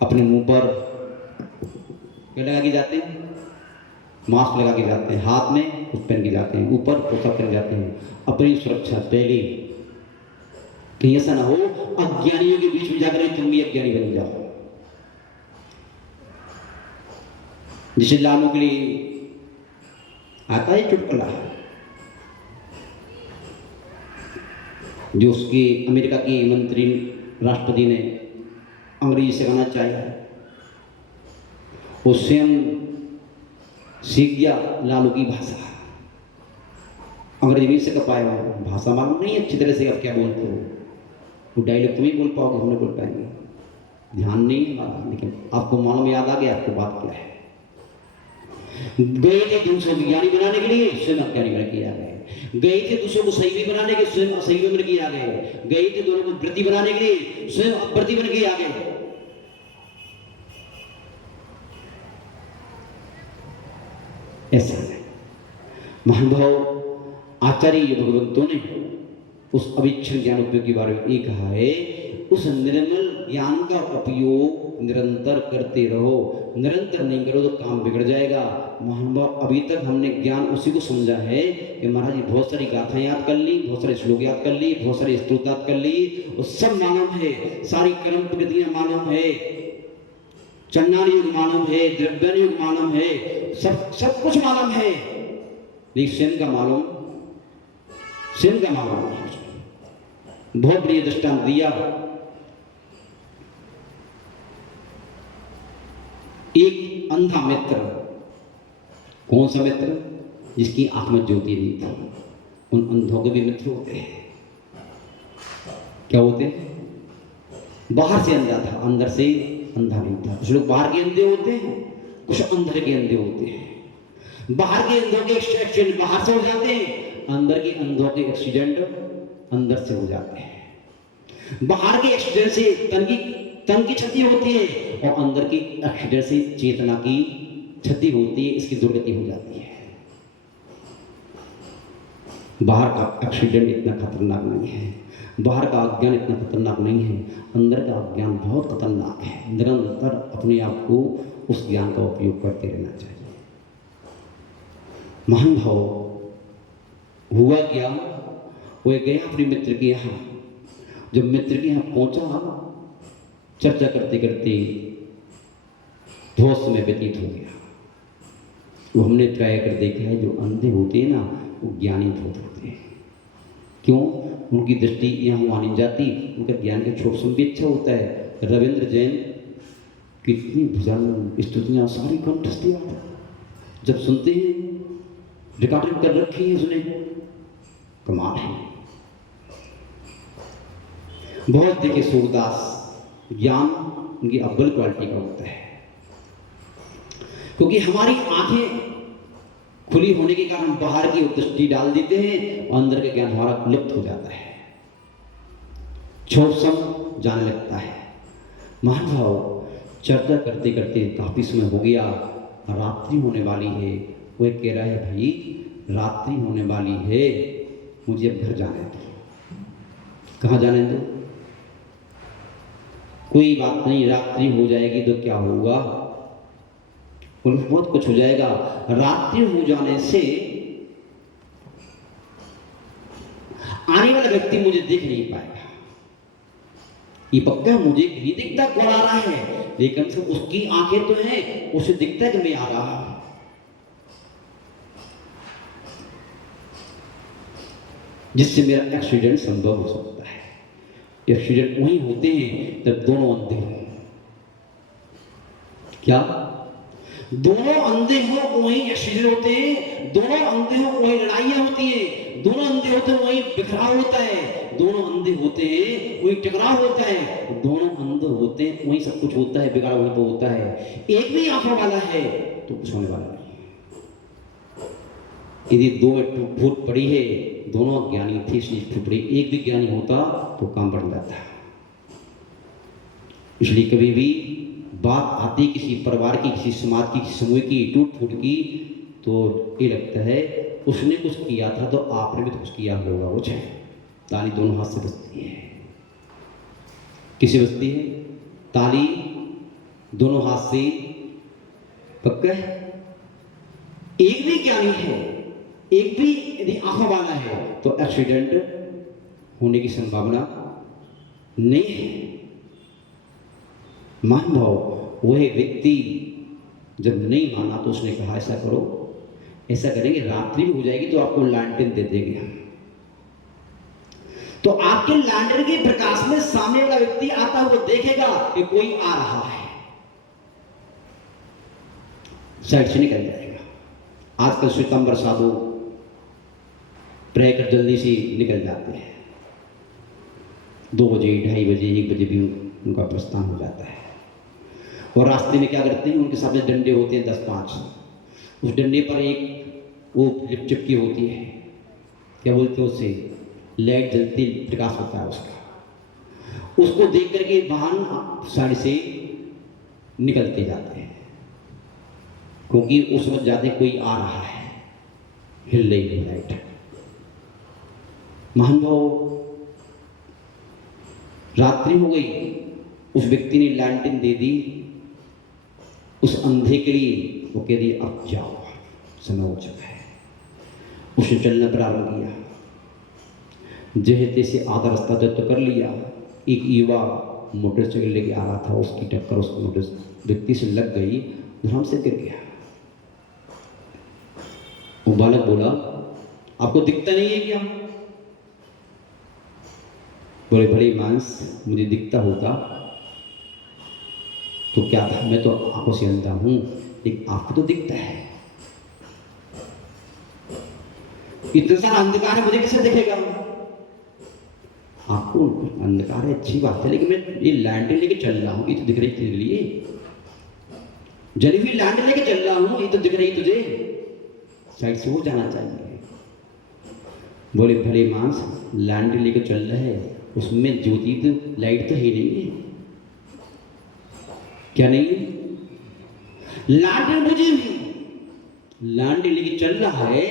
अपने मुंह पर क्या लगा के जाते हैं? मास्क लगा के जाते हैं, हाथ में कुछ पहन के जाते हैं, ऊपर पोशाक पहन जाते हैं, अपनी सुरक्षा पहले। कहीं ऐसा ना हो अज्ञानियों के बीच में जाकर तुम भी अज्ञानी बन जाओ। जिसे लानों के लिए आता है चुटकुला, जो उसके अमेरिका के मंत्री राष्ट्रपति ने अंग्रेजी सिखाना चाहिए। वो स्वयं सीख गया लालू की भाषा, अंग्रेजी नहीं सीख पाया, भाषा मालूम नहीं अच्छी तरह से आप क्या बोलते हो, वो डायलॉग तुम ही बोल पाओगे, हम नहीं बोल पाएंगे, ध्यान नहीं है हमारा, लेकिन आपको मालूम याद आ गया आपको बात क्या है। गए थे दूसरों को ज्ञानी बनाने के लिए, स्वयं अज्ञानी बन के आ गए। गए थे दूसरों को सही बनाने के, स्वयं असही बन के आ गए। गए थे दोनों को व्रती बनाने के लिए, स्वयं अव्रती बन के आ गए। ऐसा है महानुभाव। आचार्य भगवंतों ने उस अविच्छिन्न ज्ञान उपयोग के बारे में ये कहा है, उस निर्मल ज्ञान का उपयोग निरंतर करते रहो, निरंतर नहीं करो तो काम बिगड़ जाएगा। महानुभाव, अभी तक हमने ज्ञान उसी को समझा है कि महाराज बहुत सारी गाथाएं याद कर ली, बहुत सारे श्लोक याद कर ली, बहुत सारे स्तोत्र याद कर ली, और सब मालूम है, सारी कर्म प्रकृतियां मालूम है, चंडाल युग मालूम है, द्रव्य युग मालूम है, सब कुछ मालूम है, लेकिन स्वयं का मालूम नहीं। बहुत बड़ी दृष्टांत दिया। एक अंधा मित्र, कौन सा मित्र? जिसकी आंख में ज्योति नहीं थी। उन अंधों के भी मित्र होते हैं। क्या होते हैं? बाहर से अंधा था, अंदर से अंधा नहीं था। कुछ लोग बाहर के अंधे होते हैं, कुछ अंदर के अंधे होते हैं। बाहर के अंधों के एक्सीडेंट बाहर से हो जाते हैं, अंदर के अंधों के एक्सीडेंट अंदर से हो जाते हैं। बाहर के एक्सीडेंट से तन की क्षति होती है, और अंदर की एक्सीडेंट से चेतना की क्षति होती है, इसकी दुर्गति हो जाती है। बाहर का एक्सीडेंट इतना खतरनाक नहीं है, बाहर का अज्ञान इतना खतरनाक नहीं है, अंदर का अज्ञान बहुत खतरनाक है। निरंतर अपने आप को उस ज्ञान का उपयोग करते रहना चाहिए। महान भाव, हुआ क्या? वो गया अपने मित्र के यहाँ। जब मित्र के यहाँ पहुंचा, चर्चा करते करते बहुत समय व्यतीत हो गया। वो हमने ट्राई कर देखा है, जो अंधे होते हैं ना, वो ज्ञानी बहुत होते हैं। क्यों? उनकी दृष्टि यहाँ वहाँ नहीं जाती, उनका ज्ञान का छोट सुन भी अच्छा होता है। रविंद्र जैन कितनी भजन स्तुतियाँ सारी कंठस्थ याद, जब सुनते हैं, रिकॉर्डिंग कर रखी है उसने, कमाल है। बहुत देखे सूरदास, ज्ञान उनकी अव्वल क्वालिटी का होता है। क्योंकि हमारी आंखें खुली होने के कारण बाहर की दृष्टि डाल देते हैं, और अंदर का ज्ञान हमारा लुप्त हो जाता है, छोट सम जाने लगता है। महानुभाव, चर्चा करते करते काफी समय हो गया, रात्रि होने वाली है। वो कह रहा है, भाई रात्रि होने वाली है, मुझे अब घर जाने दो। कहाँ जाने दो? कोई बात नहीं, रात्रि हो जाएगी तो क्या होगा, बहुत कुछ हो जाएगा। रात्रि हो जाने से आने वाला व्यक्ति मुझे देख नहीं पाएगा। ये पक्का मुझे नहीं दिखता कौन आ रहा है, लेकिन सिर्फ उसकी आंखें तो हैं, उसे दिखता है कि मैं आ रहा हूं। जिससे मेरा एक्सीडेंट संभव हो सकता है। एक्सीडेंट वहीं होते हैं जब दोनों अंधे हों। क्या? दोनों अंधे हो वहीं एक्सीडेंट होते हैं, दोनों अंधे हो वहीं लड़ाइयां होती हैं, दोनों अंधे होते हैं वहीं बिखराव होता है, दोनों अंधे होते हैं वहीं टकराव होता है, दोनों अंधे होते हैं वहीं सब कुछ होता है, बिगड़ा वहीं तो होता है। एक भी आंखों वाला है तो कुछ होने वाला नहीं। यदि दो में फूट पड़ी है, दोनों ज्ञानी थे इसलिए फूट पड़ी, एक भी ज्ञानी होता तो काम बढ़ जाता। इसलिए कभी भी बात आती किसी परिवार की, किसी समाज की, किसी समूह की टूट फूट की, तो ये लगता है उसने कुछ किया था तो आपने भी तो कुछ किया होगा। वो चाहे ताली दोनों हाथ से बजती है। किसी बजती है ताली दोनों हाथ से? पक्का है? एक भी ज्ञानी है, एक भी यदि आंखों वाला है तो एक्सीडेंट होने की संभावना नहीं है। मान भाव, वह व्यक्ति जब नहीं माना तो उसने कहा ऐसा करो, ऐसा करेंगे, रात्रि भी हो जाएगी तो आपको लालटेन दे देंगे हम। तो आपके लैंडर के प्रकाश में सामने वाला व्यक्ति आता हुआ देखेगा कि कोई आ रहा है, साइड से निकल जाएगा। आजकल श्वेतांबर साधु प्रे कर जल्दी से निकल जाते हैं, 2 बजे 2:30 बजे 1 बजे भी उनका प्रस्थान हो जाता है। और रास्ते में क्या करते हैं, उनके सामने डंडे होते हैं 10-5, उस डंडे पर एक वो चिपकी होती है, क्या बोलते हैं उसे, लाइट जलती प्रकाश होता है उसका, उसको देख करके वाहन साइड से निकलते जाते हैं, क्योंकि उस वक्त जाते कोई आ रहा है, हिल रही है लाइट। महान भाव, रात्रि हो गई, उस व्यक्ति ने लैंटर्न दे दी उस अंधे के लिए, वो कह दिया अब जाओ, समय हो चुका है। उसने चलना प्रारंभ किया, जैसे तैसे आधा रास्ता तो कर लिया। एक युवा मोटरसाइकिल लेके आ रहा था, उसकी टक्कर उस मोटर व्यक्ति से लग गई, धड़ाम से गिर गया। वो बालक बोला आपको दिखता नहीं है क्या? बोले भले मांस, मुझे दिखता होता तो क्या था, मैं तो आंखों से अंधा हूं, लेकिन आपको तो दिखता है। इतना सारा अंधकार है, मुझे कैसे दिखेगा? आपको अंधकार है अच्छी बात है, लेकिन मैं ये लैंटर्न लेके चल रहा हूं, ये तो दिख रही तेरे लिए, जली हुई लैंटर्न लेके चल रहा हूं, ये तो दिख रही तुझे, साइड से हो जाना चाहिए। बोले भले मांस, लैंटर्न लेके चल रहा है, उसमें ज्योति तो लाइट तो ही नहीं है, क्या नहीं है? लैंटर्न मुझे लैंटर्न लेके चल रहा है,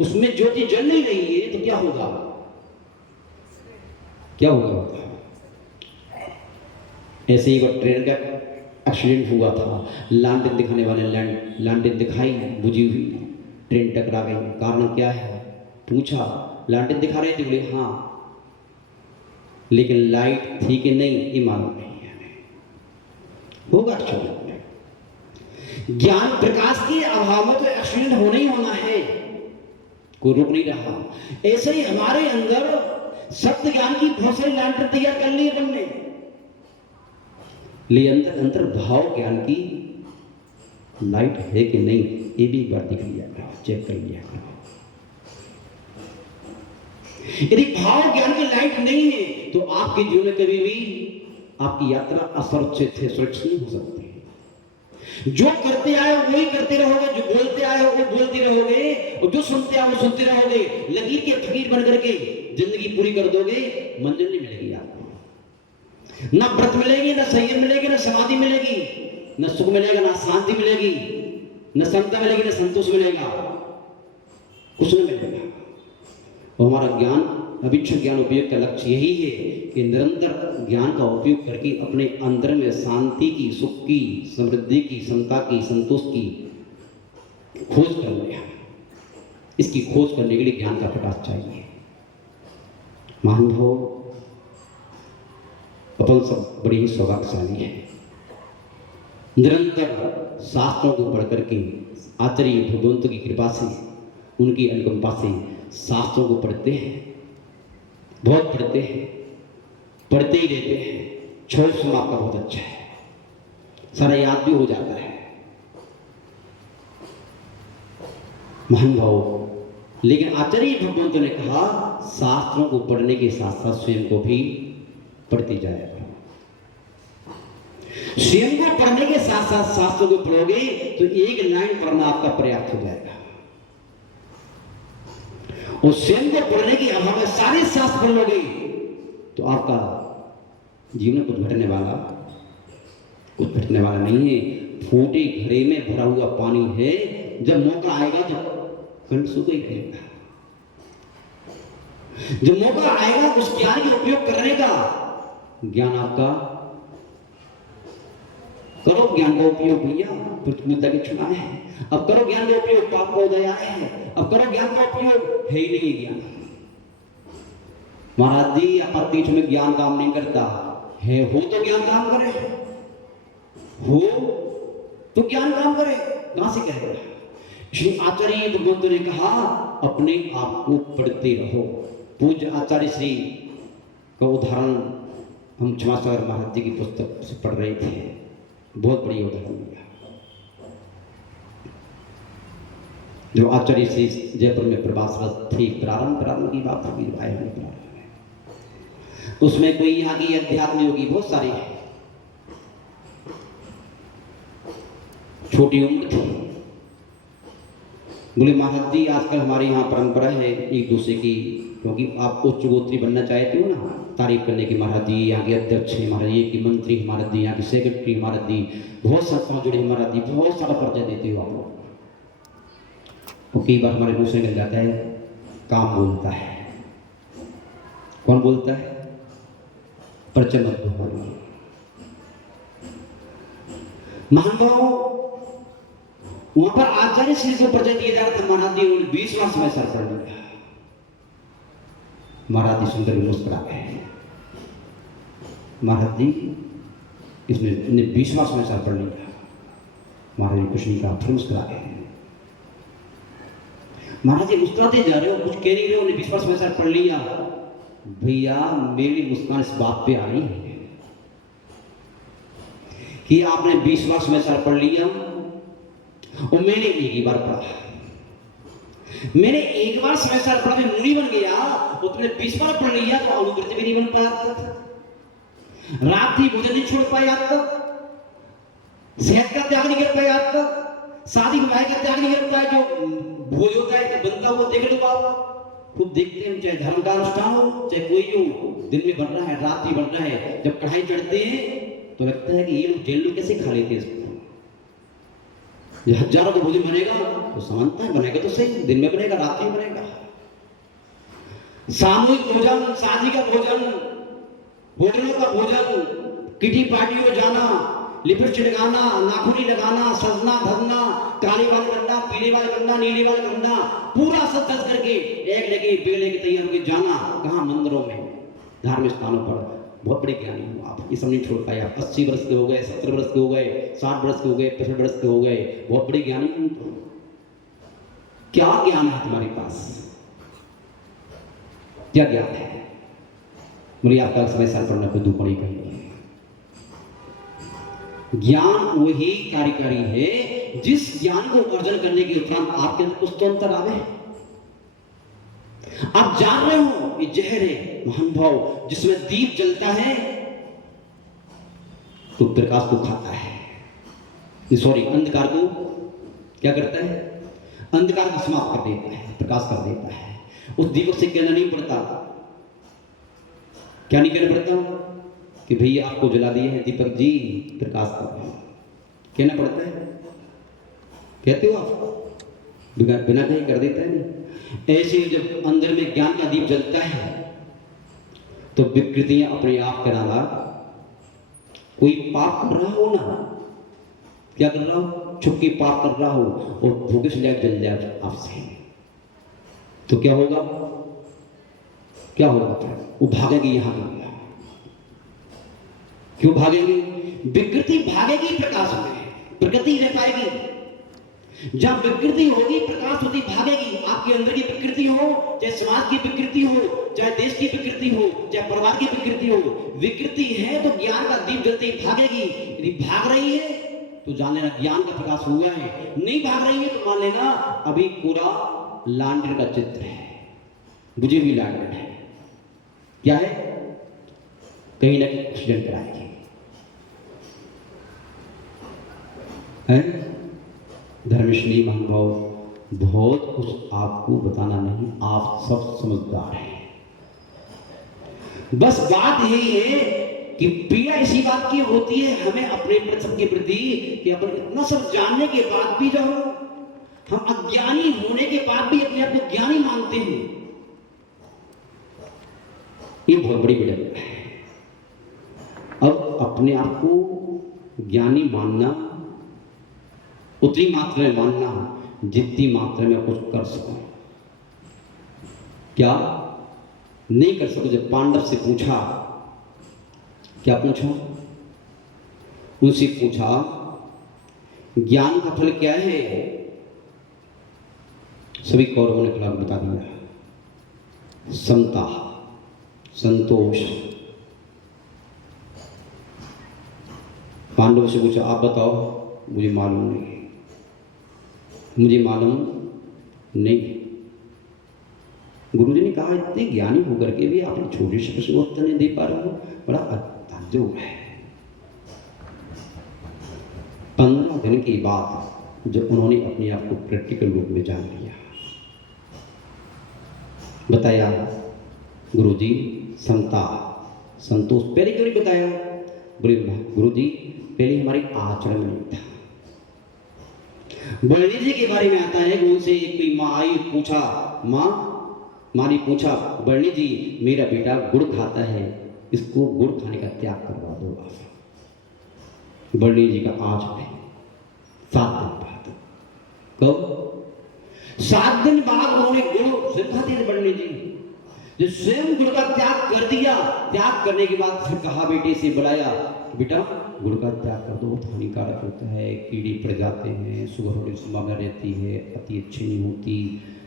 उसमें ज्योति जल नहीं रही है, तो क्या होगा? क्या होगा? ऐसे ही एक ट्रेन का एक्सीडेंट हुआ था, लैंटर्न दिखाने वाले लैंटर्न दिखाई बुझी हुई, ट्रेन टकरा गई। कारण क्या है पूछा, लैंटर्न दिखा रहे थे, बोले हाँ, लेकिन लाइट थी कि नहीं ये मालूम नहीं है हमें, होगा एक्सीडेंट। ज्ञान प्रकाश के अभाव में तो एक्सीडेंट होना ही होना है, कोई रुक नहीं रहा। ऐसे ही हमारे अंदर सत्य ज्ञान की बहुत सारी लैंटर्न तैयार कर ली है हमने, लेकिन अंतर भाव ज्ञान की लाइट है कि नहीं ये भी एक बार देख लिया करो, चेक कर लिया करो। यदि भाव ज्ञान की लाइट नहीं है तो आपके जीवन में कभी भी आपकी यात्रा असुरक्षित है, सुरक्षित नहीं हो सकती। जो करते आए हो वही करते रहोगे, जो बोलते आए हो वो बोलते रहोगे, और जो सुनते आए हो सुनते रहोगे। लकीर के फकीर बन करके जिंदगी पूरी कर दोगे, मंजिल नहीं मिलेगी आपको। ना व्रत मिलेगी, ना संयम मिलेगी, ना समाधि मिलेगी, न सुख मिलेगा, ना शांति मिलेगी, न समता मिलेगी, न संतोष मिलेगा, कुछ नहीं मिलेगा। और हमारा ज्ञान, अभिक्षण ज्ञान उपयोग का लक्ष्य यही है कि निरंतर ज्ञान का उपयोग करके अपने अंदर में शांति की, सुख की, समृद्धि की, समता की, संतोष की खोज कर लिया। इसकी खोज करने के लिए ज्ञान का प्रकाश चाहिए। महानुभाव, अपन सब बड़ी ही सौभाग्यशाली है, निरंतर शास्त्रों को पढ़ करके आचार्य भगवंत की कृपा से, उनकी अनुकंपा से शास्त्रों को पढ़ते हैं, बहुत पढ़ते हैं, पढ़ते ही रहते हैं। छोड़ सुना आपका बहुत अच्छा है, सारा याद भी हो जाता है। महान भाव, लेकिन आचार्य भगवंत ने कहा शास्त्रों को पढ़ने के साथ साथ स्वयं को भी पढ़ते जाएगा। स्वयं को पढ़ने के साथ साथ शास्त्रों को पढ़ोगे तो एक लाइन पढ़ना आपका पर्याप्त हो जाएगा। और स्वयं को पढ़ने की अभाव में सारे शास्त्र पढ़ लोगे तो आपका जीवन कुछ घटने वाला नहीं है। फूटे घड़े में भरा हुआ पानी है, जब मौका आएगा तो कंठ सूख ही रहेगा। जब मौका आएगा उस ज्ञान के उपयोग करने का, ज्ञान आपका करो, ज्ञान का उपयोग लिया, प्रतिमुद्दा के चुना है, अब करो ज्ञान का उपयोग, पाप का उदय है, अब करो ज्ञान का उपयोग, है ही नहीं ज्ञान। महाराज जी आपत्ति में ज्ञान काम नहीं करता है, हो तो ज्ञान काम करे, हो तो ज्ञान काम करे, कहां से कहेगा? श्री आचार्य भगवंत ने कहा अपने आप को पढ़ते रहो। पूज्य आचार्य श्री का उदाहरण हम क्षमासागर महाराज जी की पुस्तक से पढ़ रहे थे, बहुत बड़ी उदाहरण दिया। जो आचार्य श्री जयपुर में प्रवासरत थे, प्रारंभ की बात होगी, आए हुए प्रारंभ में, उसमें कोई यहाँ की अध्यात्म योगी बहुत सारे हैं, छोटी उम्र थी। बोले महाराज जी आजकल हमारे यहाँ परंपरा है एक दूसरे की, क्योंकि आप उच्च गोत्री बनना चाहते हो ना, तारीफ करने की, महाराज जी यहाँ के अध्यक्ष हैं, महाराज जी की मंत्री, महाराज जी यहाँ के सेक्रेटरी, महाराज जी बहुत संस्थाओं जुड़े, महाराज जी बहुत सारा परिचय देते हो आप लोग। तो कई बार हमारे मुँह से निकल जाता है, काम बोलता है। कौन बोलता है? परिचय मत दो। महानुभाव वहां पर आचार्य श्री को परिचय दिया जा रहा था, महाराज जी उन्होंने 20 वर्ष में सर पढ़ लिया। महाराज जी सुंदर मुस्कुरा गए, महाराज जी इसने 20 वर्ष में सर पढ़ लिया। महाराज जी कुछ नहीं कहा, फिर मुस्कुरा गए। महाराज जी मुस्कुराते जा रहे हो, कुछ कह नहीं रहे हो, उन्हें 20 वर्ष में सर पढ़ लिया। भैया मेरी मुस्कान इस बात पे आ रही है कि आपने 20 वर्ष में सर पढ़ लिया और मैंने एक ही बार पढ़ा। मैंने एक बार समय सर पढ़ा, मैं मुनि बन गया, और तुमने 20 बार पढ़ लिया तो अनुकृति भी नहीं बन पाया तक, रात्रि भोजन नहीं छोड़ पाए आज तक, सेहत का त्याग नहीं कर पाए आज तक, शादी विवाह का त्याग नहीं कर पाए। जो भोज होता है तो बनता हुआ देख लो आप, खूब देखते हैं, चाहे धर्म का अनुष्ठान हो चाहे कोई हो, दिन में बन रहा है, रात्रि बन रहा है, जब कढ़ाई चढ़ते हैं तो लगता है कि ये लोग जेल में कैसे खा लेते हैं इसको। हजारों का भोजन बनेगा तो समानता है, बनेगा तो सही, दिन में बनेगा, रात में बनेगा। सामूहिक भोजन, शादी का भोजन, होटलों का भोजन, किटी पार्टी में जाना, लिपट छिड़काना, नाखूनी लगाना, सजना धजना, काले वाले करना, पीले वाले करना, नीले वाले करना, पूरा सब दस करके एक लेके बेले के तैयार होकर जाना। कहाँ? मंदिरों में, धार्मिक स्थानों पर। बहुत बड़े ज्ञानी हो आप, ये सब नहीं छोड़ पाए आप। 80 वर्ष के हो गए, 70 वर्ष के हो गए, 60 वर्ष के हो गए, 65 वर्ष के हो गए, बहुत बड़े ज्ञानी हो। क्या ज्ञान है तुम्हारे पास? क्या ज्ञान है? मुझे आपका समय साल पढ़ना को दुपड़ी कही। ज्ञान वही कार्यकारी है जिस ज्ञान को अर्जन करने के उपरांत आपके अंदर कुछ तो अंतर आवे। आप जान रहे हो ये जहर है महानुभाव, जिसमें दीप जलता है तो प्रकाश को खाता है, सॉरी अंधकार को क्या करता है? अंधकार को समाप्त कर देता है, प्रकाश कर देता है। उस दीपक से कहना नहीं पड़ता, क्या नहीं कहना पड़ता कि भैया आपको जला दिए हैं दीपक जी, प्रकाश करो, कहना पड़ता है। कहते हो आप? बिना कहीं कर देता है नहीं। ऐसे जब अंदर में ज्ञान का दीप जलता है तो विकृतियां अपने आप कराना। कोई पाप कर रहा हो ना, क्या कर रहा हो? छुपके पाप कर रहा हो और भूखे से जल जाए आपसे, तो क्या होगा? क्या होगा? वो भागेगी यहां पर। क्यों भागेगी? विकृति भागेगी प्रकाश में, प्रकृति रह पाएगी। जब विकृति होगी प्रकाश होती भागेगी। आपके अंदर की विकृति हो, चाहे समाज की विकृति हो, चाहे देश की विकृति हो, चाहे परिवार की विकृति हो, विकृति है तो ज्ञान का दीप जलते ही भागेगी। यदि भाग रही है तो जान लेना ज्ञान का प्रकाश हुआ है, नहीं भाग रही है तो मान लेना अभी पूरा लांडर का चित्र है, बुझी हुई लांडर है। क्या है? कहीं ना कहीं एक्सीडेंट कराएगी है। धर्मश्री महानुभाव, बहुत कुछ आपको बताना नहीं, आप सब समझदार हैं। बस बात यही है कि पीड़ा इसी बात की होती है हमें अपने प्रति के प्रति कि अपन इतना सब जानने के बाद भी जो हम अज्ञानी होने के बाद भी अपने आप को ज्ञानी मानते हैं, ये बहुत बड़ी विडंबना है। अब अपने आप को ज्ञानी मानना, उतनी मात्रा में मानना जितनी मात्रा में कुछ कर सको। क्या नहीं कर सको? जब पांडव से पूछा, क्या पूछा? उनसे पूछा ज्ञान का फल क्या है? सभी कौरवों ने फल बता दिया, समता। संतोष। पांडव से पूछा, आप बताओ। मुझे मालूम नहीं, मुझे मालूम नहीं। गुरुजी ने कहा, इतने ज्ञानी होकर के भी आप छोटे से प्रश्न उत्तर नहीं दे पा रहे हो, बड़ा ताज्जुब है। 15 दिन के बाद जब उन्होंने अपने आप को प्रैक्टिकल रूप में जान लिया, बताया गुरुजी समता संतोष। पहले क्यों नहीं बताया? बोले गुरुजी पहले हमारे आचरण में नहीं था। बलदेव जी के बारे में आता है कि उनसे कोई माँ आई, पूछा, माँ ने पूछा, बलदेव जी मेरा बेटा गुड़ खाता है, इसको गुड़ खाने का त्याग करवा दो आप। बलदेव जी का आज है 7 दिन बाद। कब? 7 दिन बाद उन्होंने गुड़ स्वयं खाते थे बलदेव जी। जो स्वयं गुड़ का त्याग कर दिया, त्याग करने के बाद फिर कहा, बेटे से बुलाया, बेटा गुड़ का त्याग कर दो, बहुत हानिकारक होता है, कीड़े पड़ जाते हैं, शुगर होने की संभावना रहती है, अति अच्छी नहीं होती।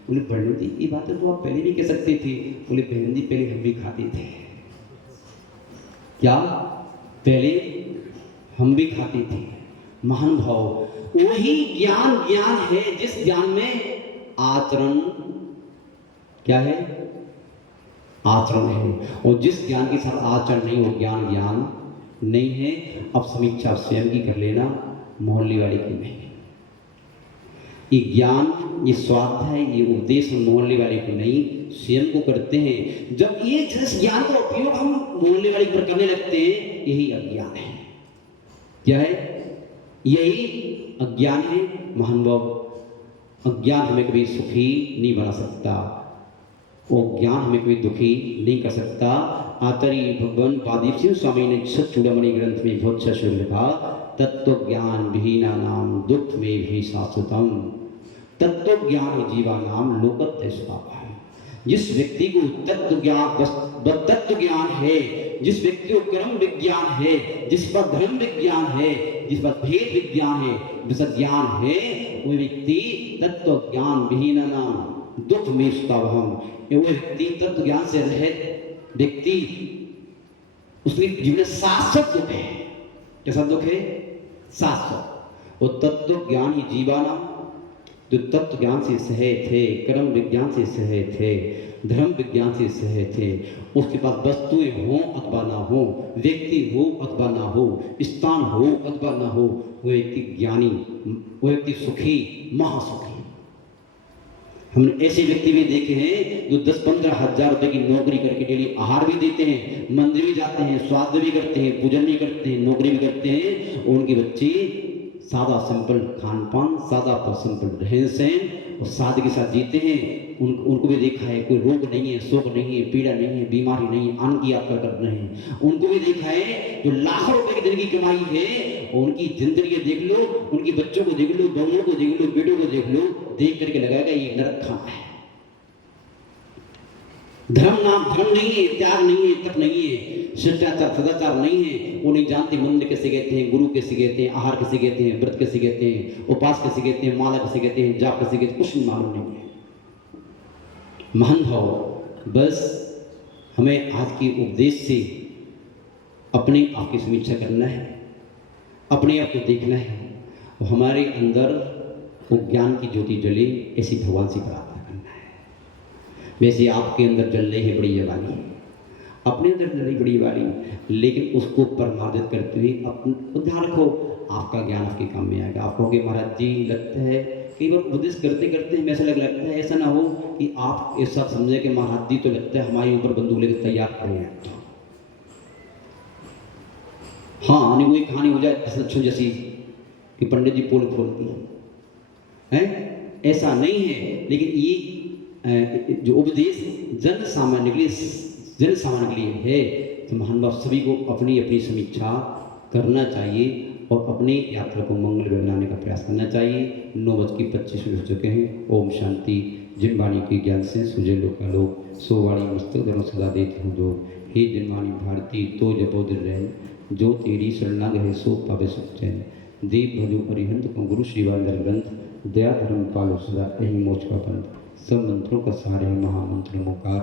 बोले बहन जी ये बातें तो आप पहले नहीं कह सकते थे। बोले बहन जी पहले हम भी खाते थे। क्या? पहले हम भी खाते थे। महान भाव, वही ज्ञान ज्ञान है जिस ज्ञान में आचरण क्या है? आचरण है। और जिस ज्ञान के साथ आचरण नहीं, वो ज्ञान ज्ञान नहीं है। अब समीक्षा स्वयं की कर लेना, मोहल्ले वाले की नहीं। ये ज्ञान, ये स्वाध्याय, ये उपदेश मोहल्ले वाले को नहीं, स्वयं को करते हैं। जब ये जिस ज्ञान का उपयोग हम मोहल्ले वाले पर करने लगते हैं, यही अज्ञान है। क्या है? यही अज्ञान है। महान भाव, अज्ञान हमें कभी सुखी नहीं बना सकता, वो ज्ञान हमें कोई दुखी नहीं कर सकता। आचार्य भगवान पादीप सिंह स्वामी ने सच्चूड़ामणि ग्रंथ में बहुत अच्छा शेर लिखा, तत्व ज्ञान विहीना नाम दुख में भी शाश्वतम, तत्व ज्ञान जीवा नाम लोकत्य स्वाहा। जिस व्यक्ति को तत्व ज्ञान है, जिस व्यक्ति को कर्म विज्ञान है, जिस पर धर्म विज्ञान है, जिस पर भेद विज्ञान है, जिस ज्ञान है, वो व्यक्ति तत्व ज्ञान विहीना नाम दुख में स्तवहम। वो व्यक्ति तत्व ज्ञान से रहित व्यक्ति, उसके जीवन में शाश्वत दुख है। कैसा दुख है? शाश्वत। वो तत्व ज्ञान ही जीवाना, जो तत्व ज्ञान से सहे थे, कर्म विज्ञान से सहे थे, धर्म विज्ञान से सहे थे, उसके पास वस्तुएं हो अथवा ना हो, व्यक्ति हो अथवा ना हो, स्थान हो अथवा ना हो, वो व्यक्ति ज्ञानी, वो व्यक्ति सुखी, महासुखी। हमने ऐसे व्यक्ति भी देखे हैं जो 10-15 हजार रुपए की नौकरी करके डेली आहार भी देते हैं, मंदिर भी जाते हैं, स्वाद भी करते हैं, पूजन भी करते हैं, नौकरी भी करते हैं। उनके बच्चे सादा सिंपल खान पान, सादा पर सिंपल रहन सहन और सादगी के साथ जीते हैं। उनको भी देखा है, कोई रोग नहीं है, शोक नहीं है, पीड़ा नहीं है, बीमारी नहीं है, अन्न की यात्रा कर रहे हैं। उनको भी देखा है जो लाखों रुपए की दिन की कमाई है, उनकी जिंदगी देख लो, उनके बच्चों को देख लो, बहनों को देख लो, बेटों को देख लो, देख करके लगाएगा ये नरक खाना है। धर्म नाम धर्म नहीं है, त्याग नहीं है, तप नहीं है, शिष्टाचार सदाचार नहीं है। वो नहीं जानते मंदिर कैसे कहते हैं, गुरु कैसे कहते हैं, आहार कैसे कहते हैं, व्रत कैसे कहते हैं, उपास कैसे कहते हैं, माला कैसे कहते हैं, जाप कैसे कहते हैं, कुछ मालूम नहीं है। महान भाव, बस हमें आज के उपदेश से अपने आप की समीक्षा करना है, अपने आप को देखना है, और हमारे अंदर वो ज्ञान की ज्योति जले, ऐसी भगवान से प्रार्थना करना है। वैसे आपके अंदर जल रही है बड़ी जवानी, अपने अंदर जल रही बड़ी जवानी, लेकिन उसको परमार्जित करते हुए अपने ध्यान रखो, आपका ज्ञान आपके काम में आएगा। आप कहोगे महाराज जी लगता है कई बार उपदेश करते करते हमें ऐसा लगता है, ऐसा ना हो कि आप ऐसा समझे कि महाराज जी तो लगता है हमारे ऊपर बंदूक लेकर तैयार खड़े हैं। तो हाँ, नहीं वही कहानी हो जाए अच्छी जैसी कि पंडित जी पोल खोलती है, ऐसा नहीं है। लेकिन ये जो उपदेश जन सामान्य के लिए है, तो महान बाप सभी को अपनी अपनी समीक्षा करना चाहिए और अपनी यात्रा को मंगल बनाने का प्रयास करना चाहिए। 9:25 हो चुके हैं। ओम शांति। जिन वाणी के ज्ञान से सुजे लोकालोक, सो वाणी मस्तक धर्म सदा देती हूँ जो। हे जिन वाणी भारती तो जपो दिल रहे, जो तेरी शरणाग है सो पावे सुख चैन। देव भजो परिहंत को गुरु श्रीवांदर ग्रंथ, दया धर्म पालो सदा यही मोच का पंथ। सब मंत्रों का सहारे है महामंत्र मोकार,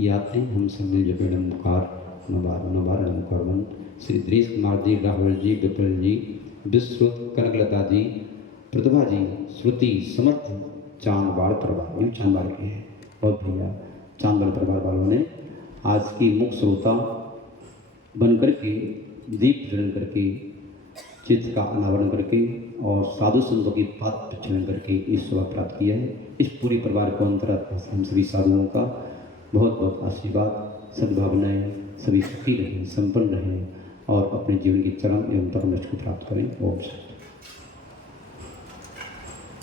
याते हम सब मिलजुल नमकार नवारणम करवन। श्री दृश कुमार जी, राहुल जी, विपुल जी, विश्रुत, कनकलता जी, प्रतिभा जी, श्रुति, समर्थ, चांदवाड़ परिवार, इन चांदवाड़ के हैं। और भैया चांदवाड़ परिवार वालों ने आज की मुख्य श्रोता बन करके दीप प्रज्वलन करके चित्र का अनावरण करके और साधु संतों की बात प्रचलन करके इस शोभा प्राप्त किया है। इस पूरे परिवार को अंतरात्मा से हम सभी साधुओं का बहुत बहुत आशीर्वाद, सद्भावनाएं, सभी सुखी रहें, संपन्न रहें और अपने जीवन की चरम एवं परम लक्ष्य को प्राप्त करें। ओम शांति।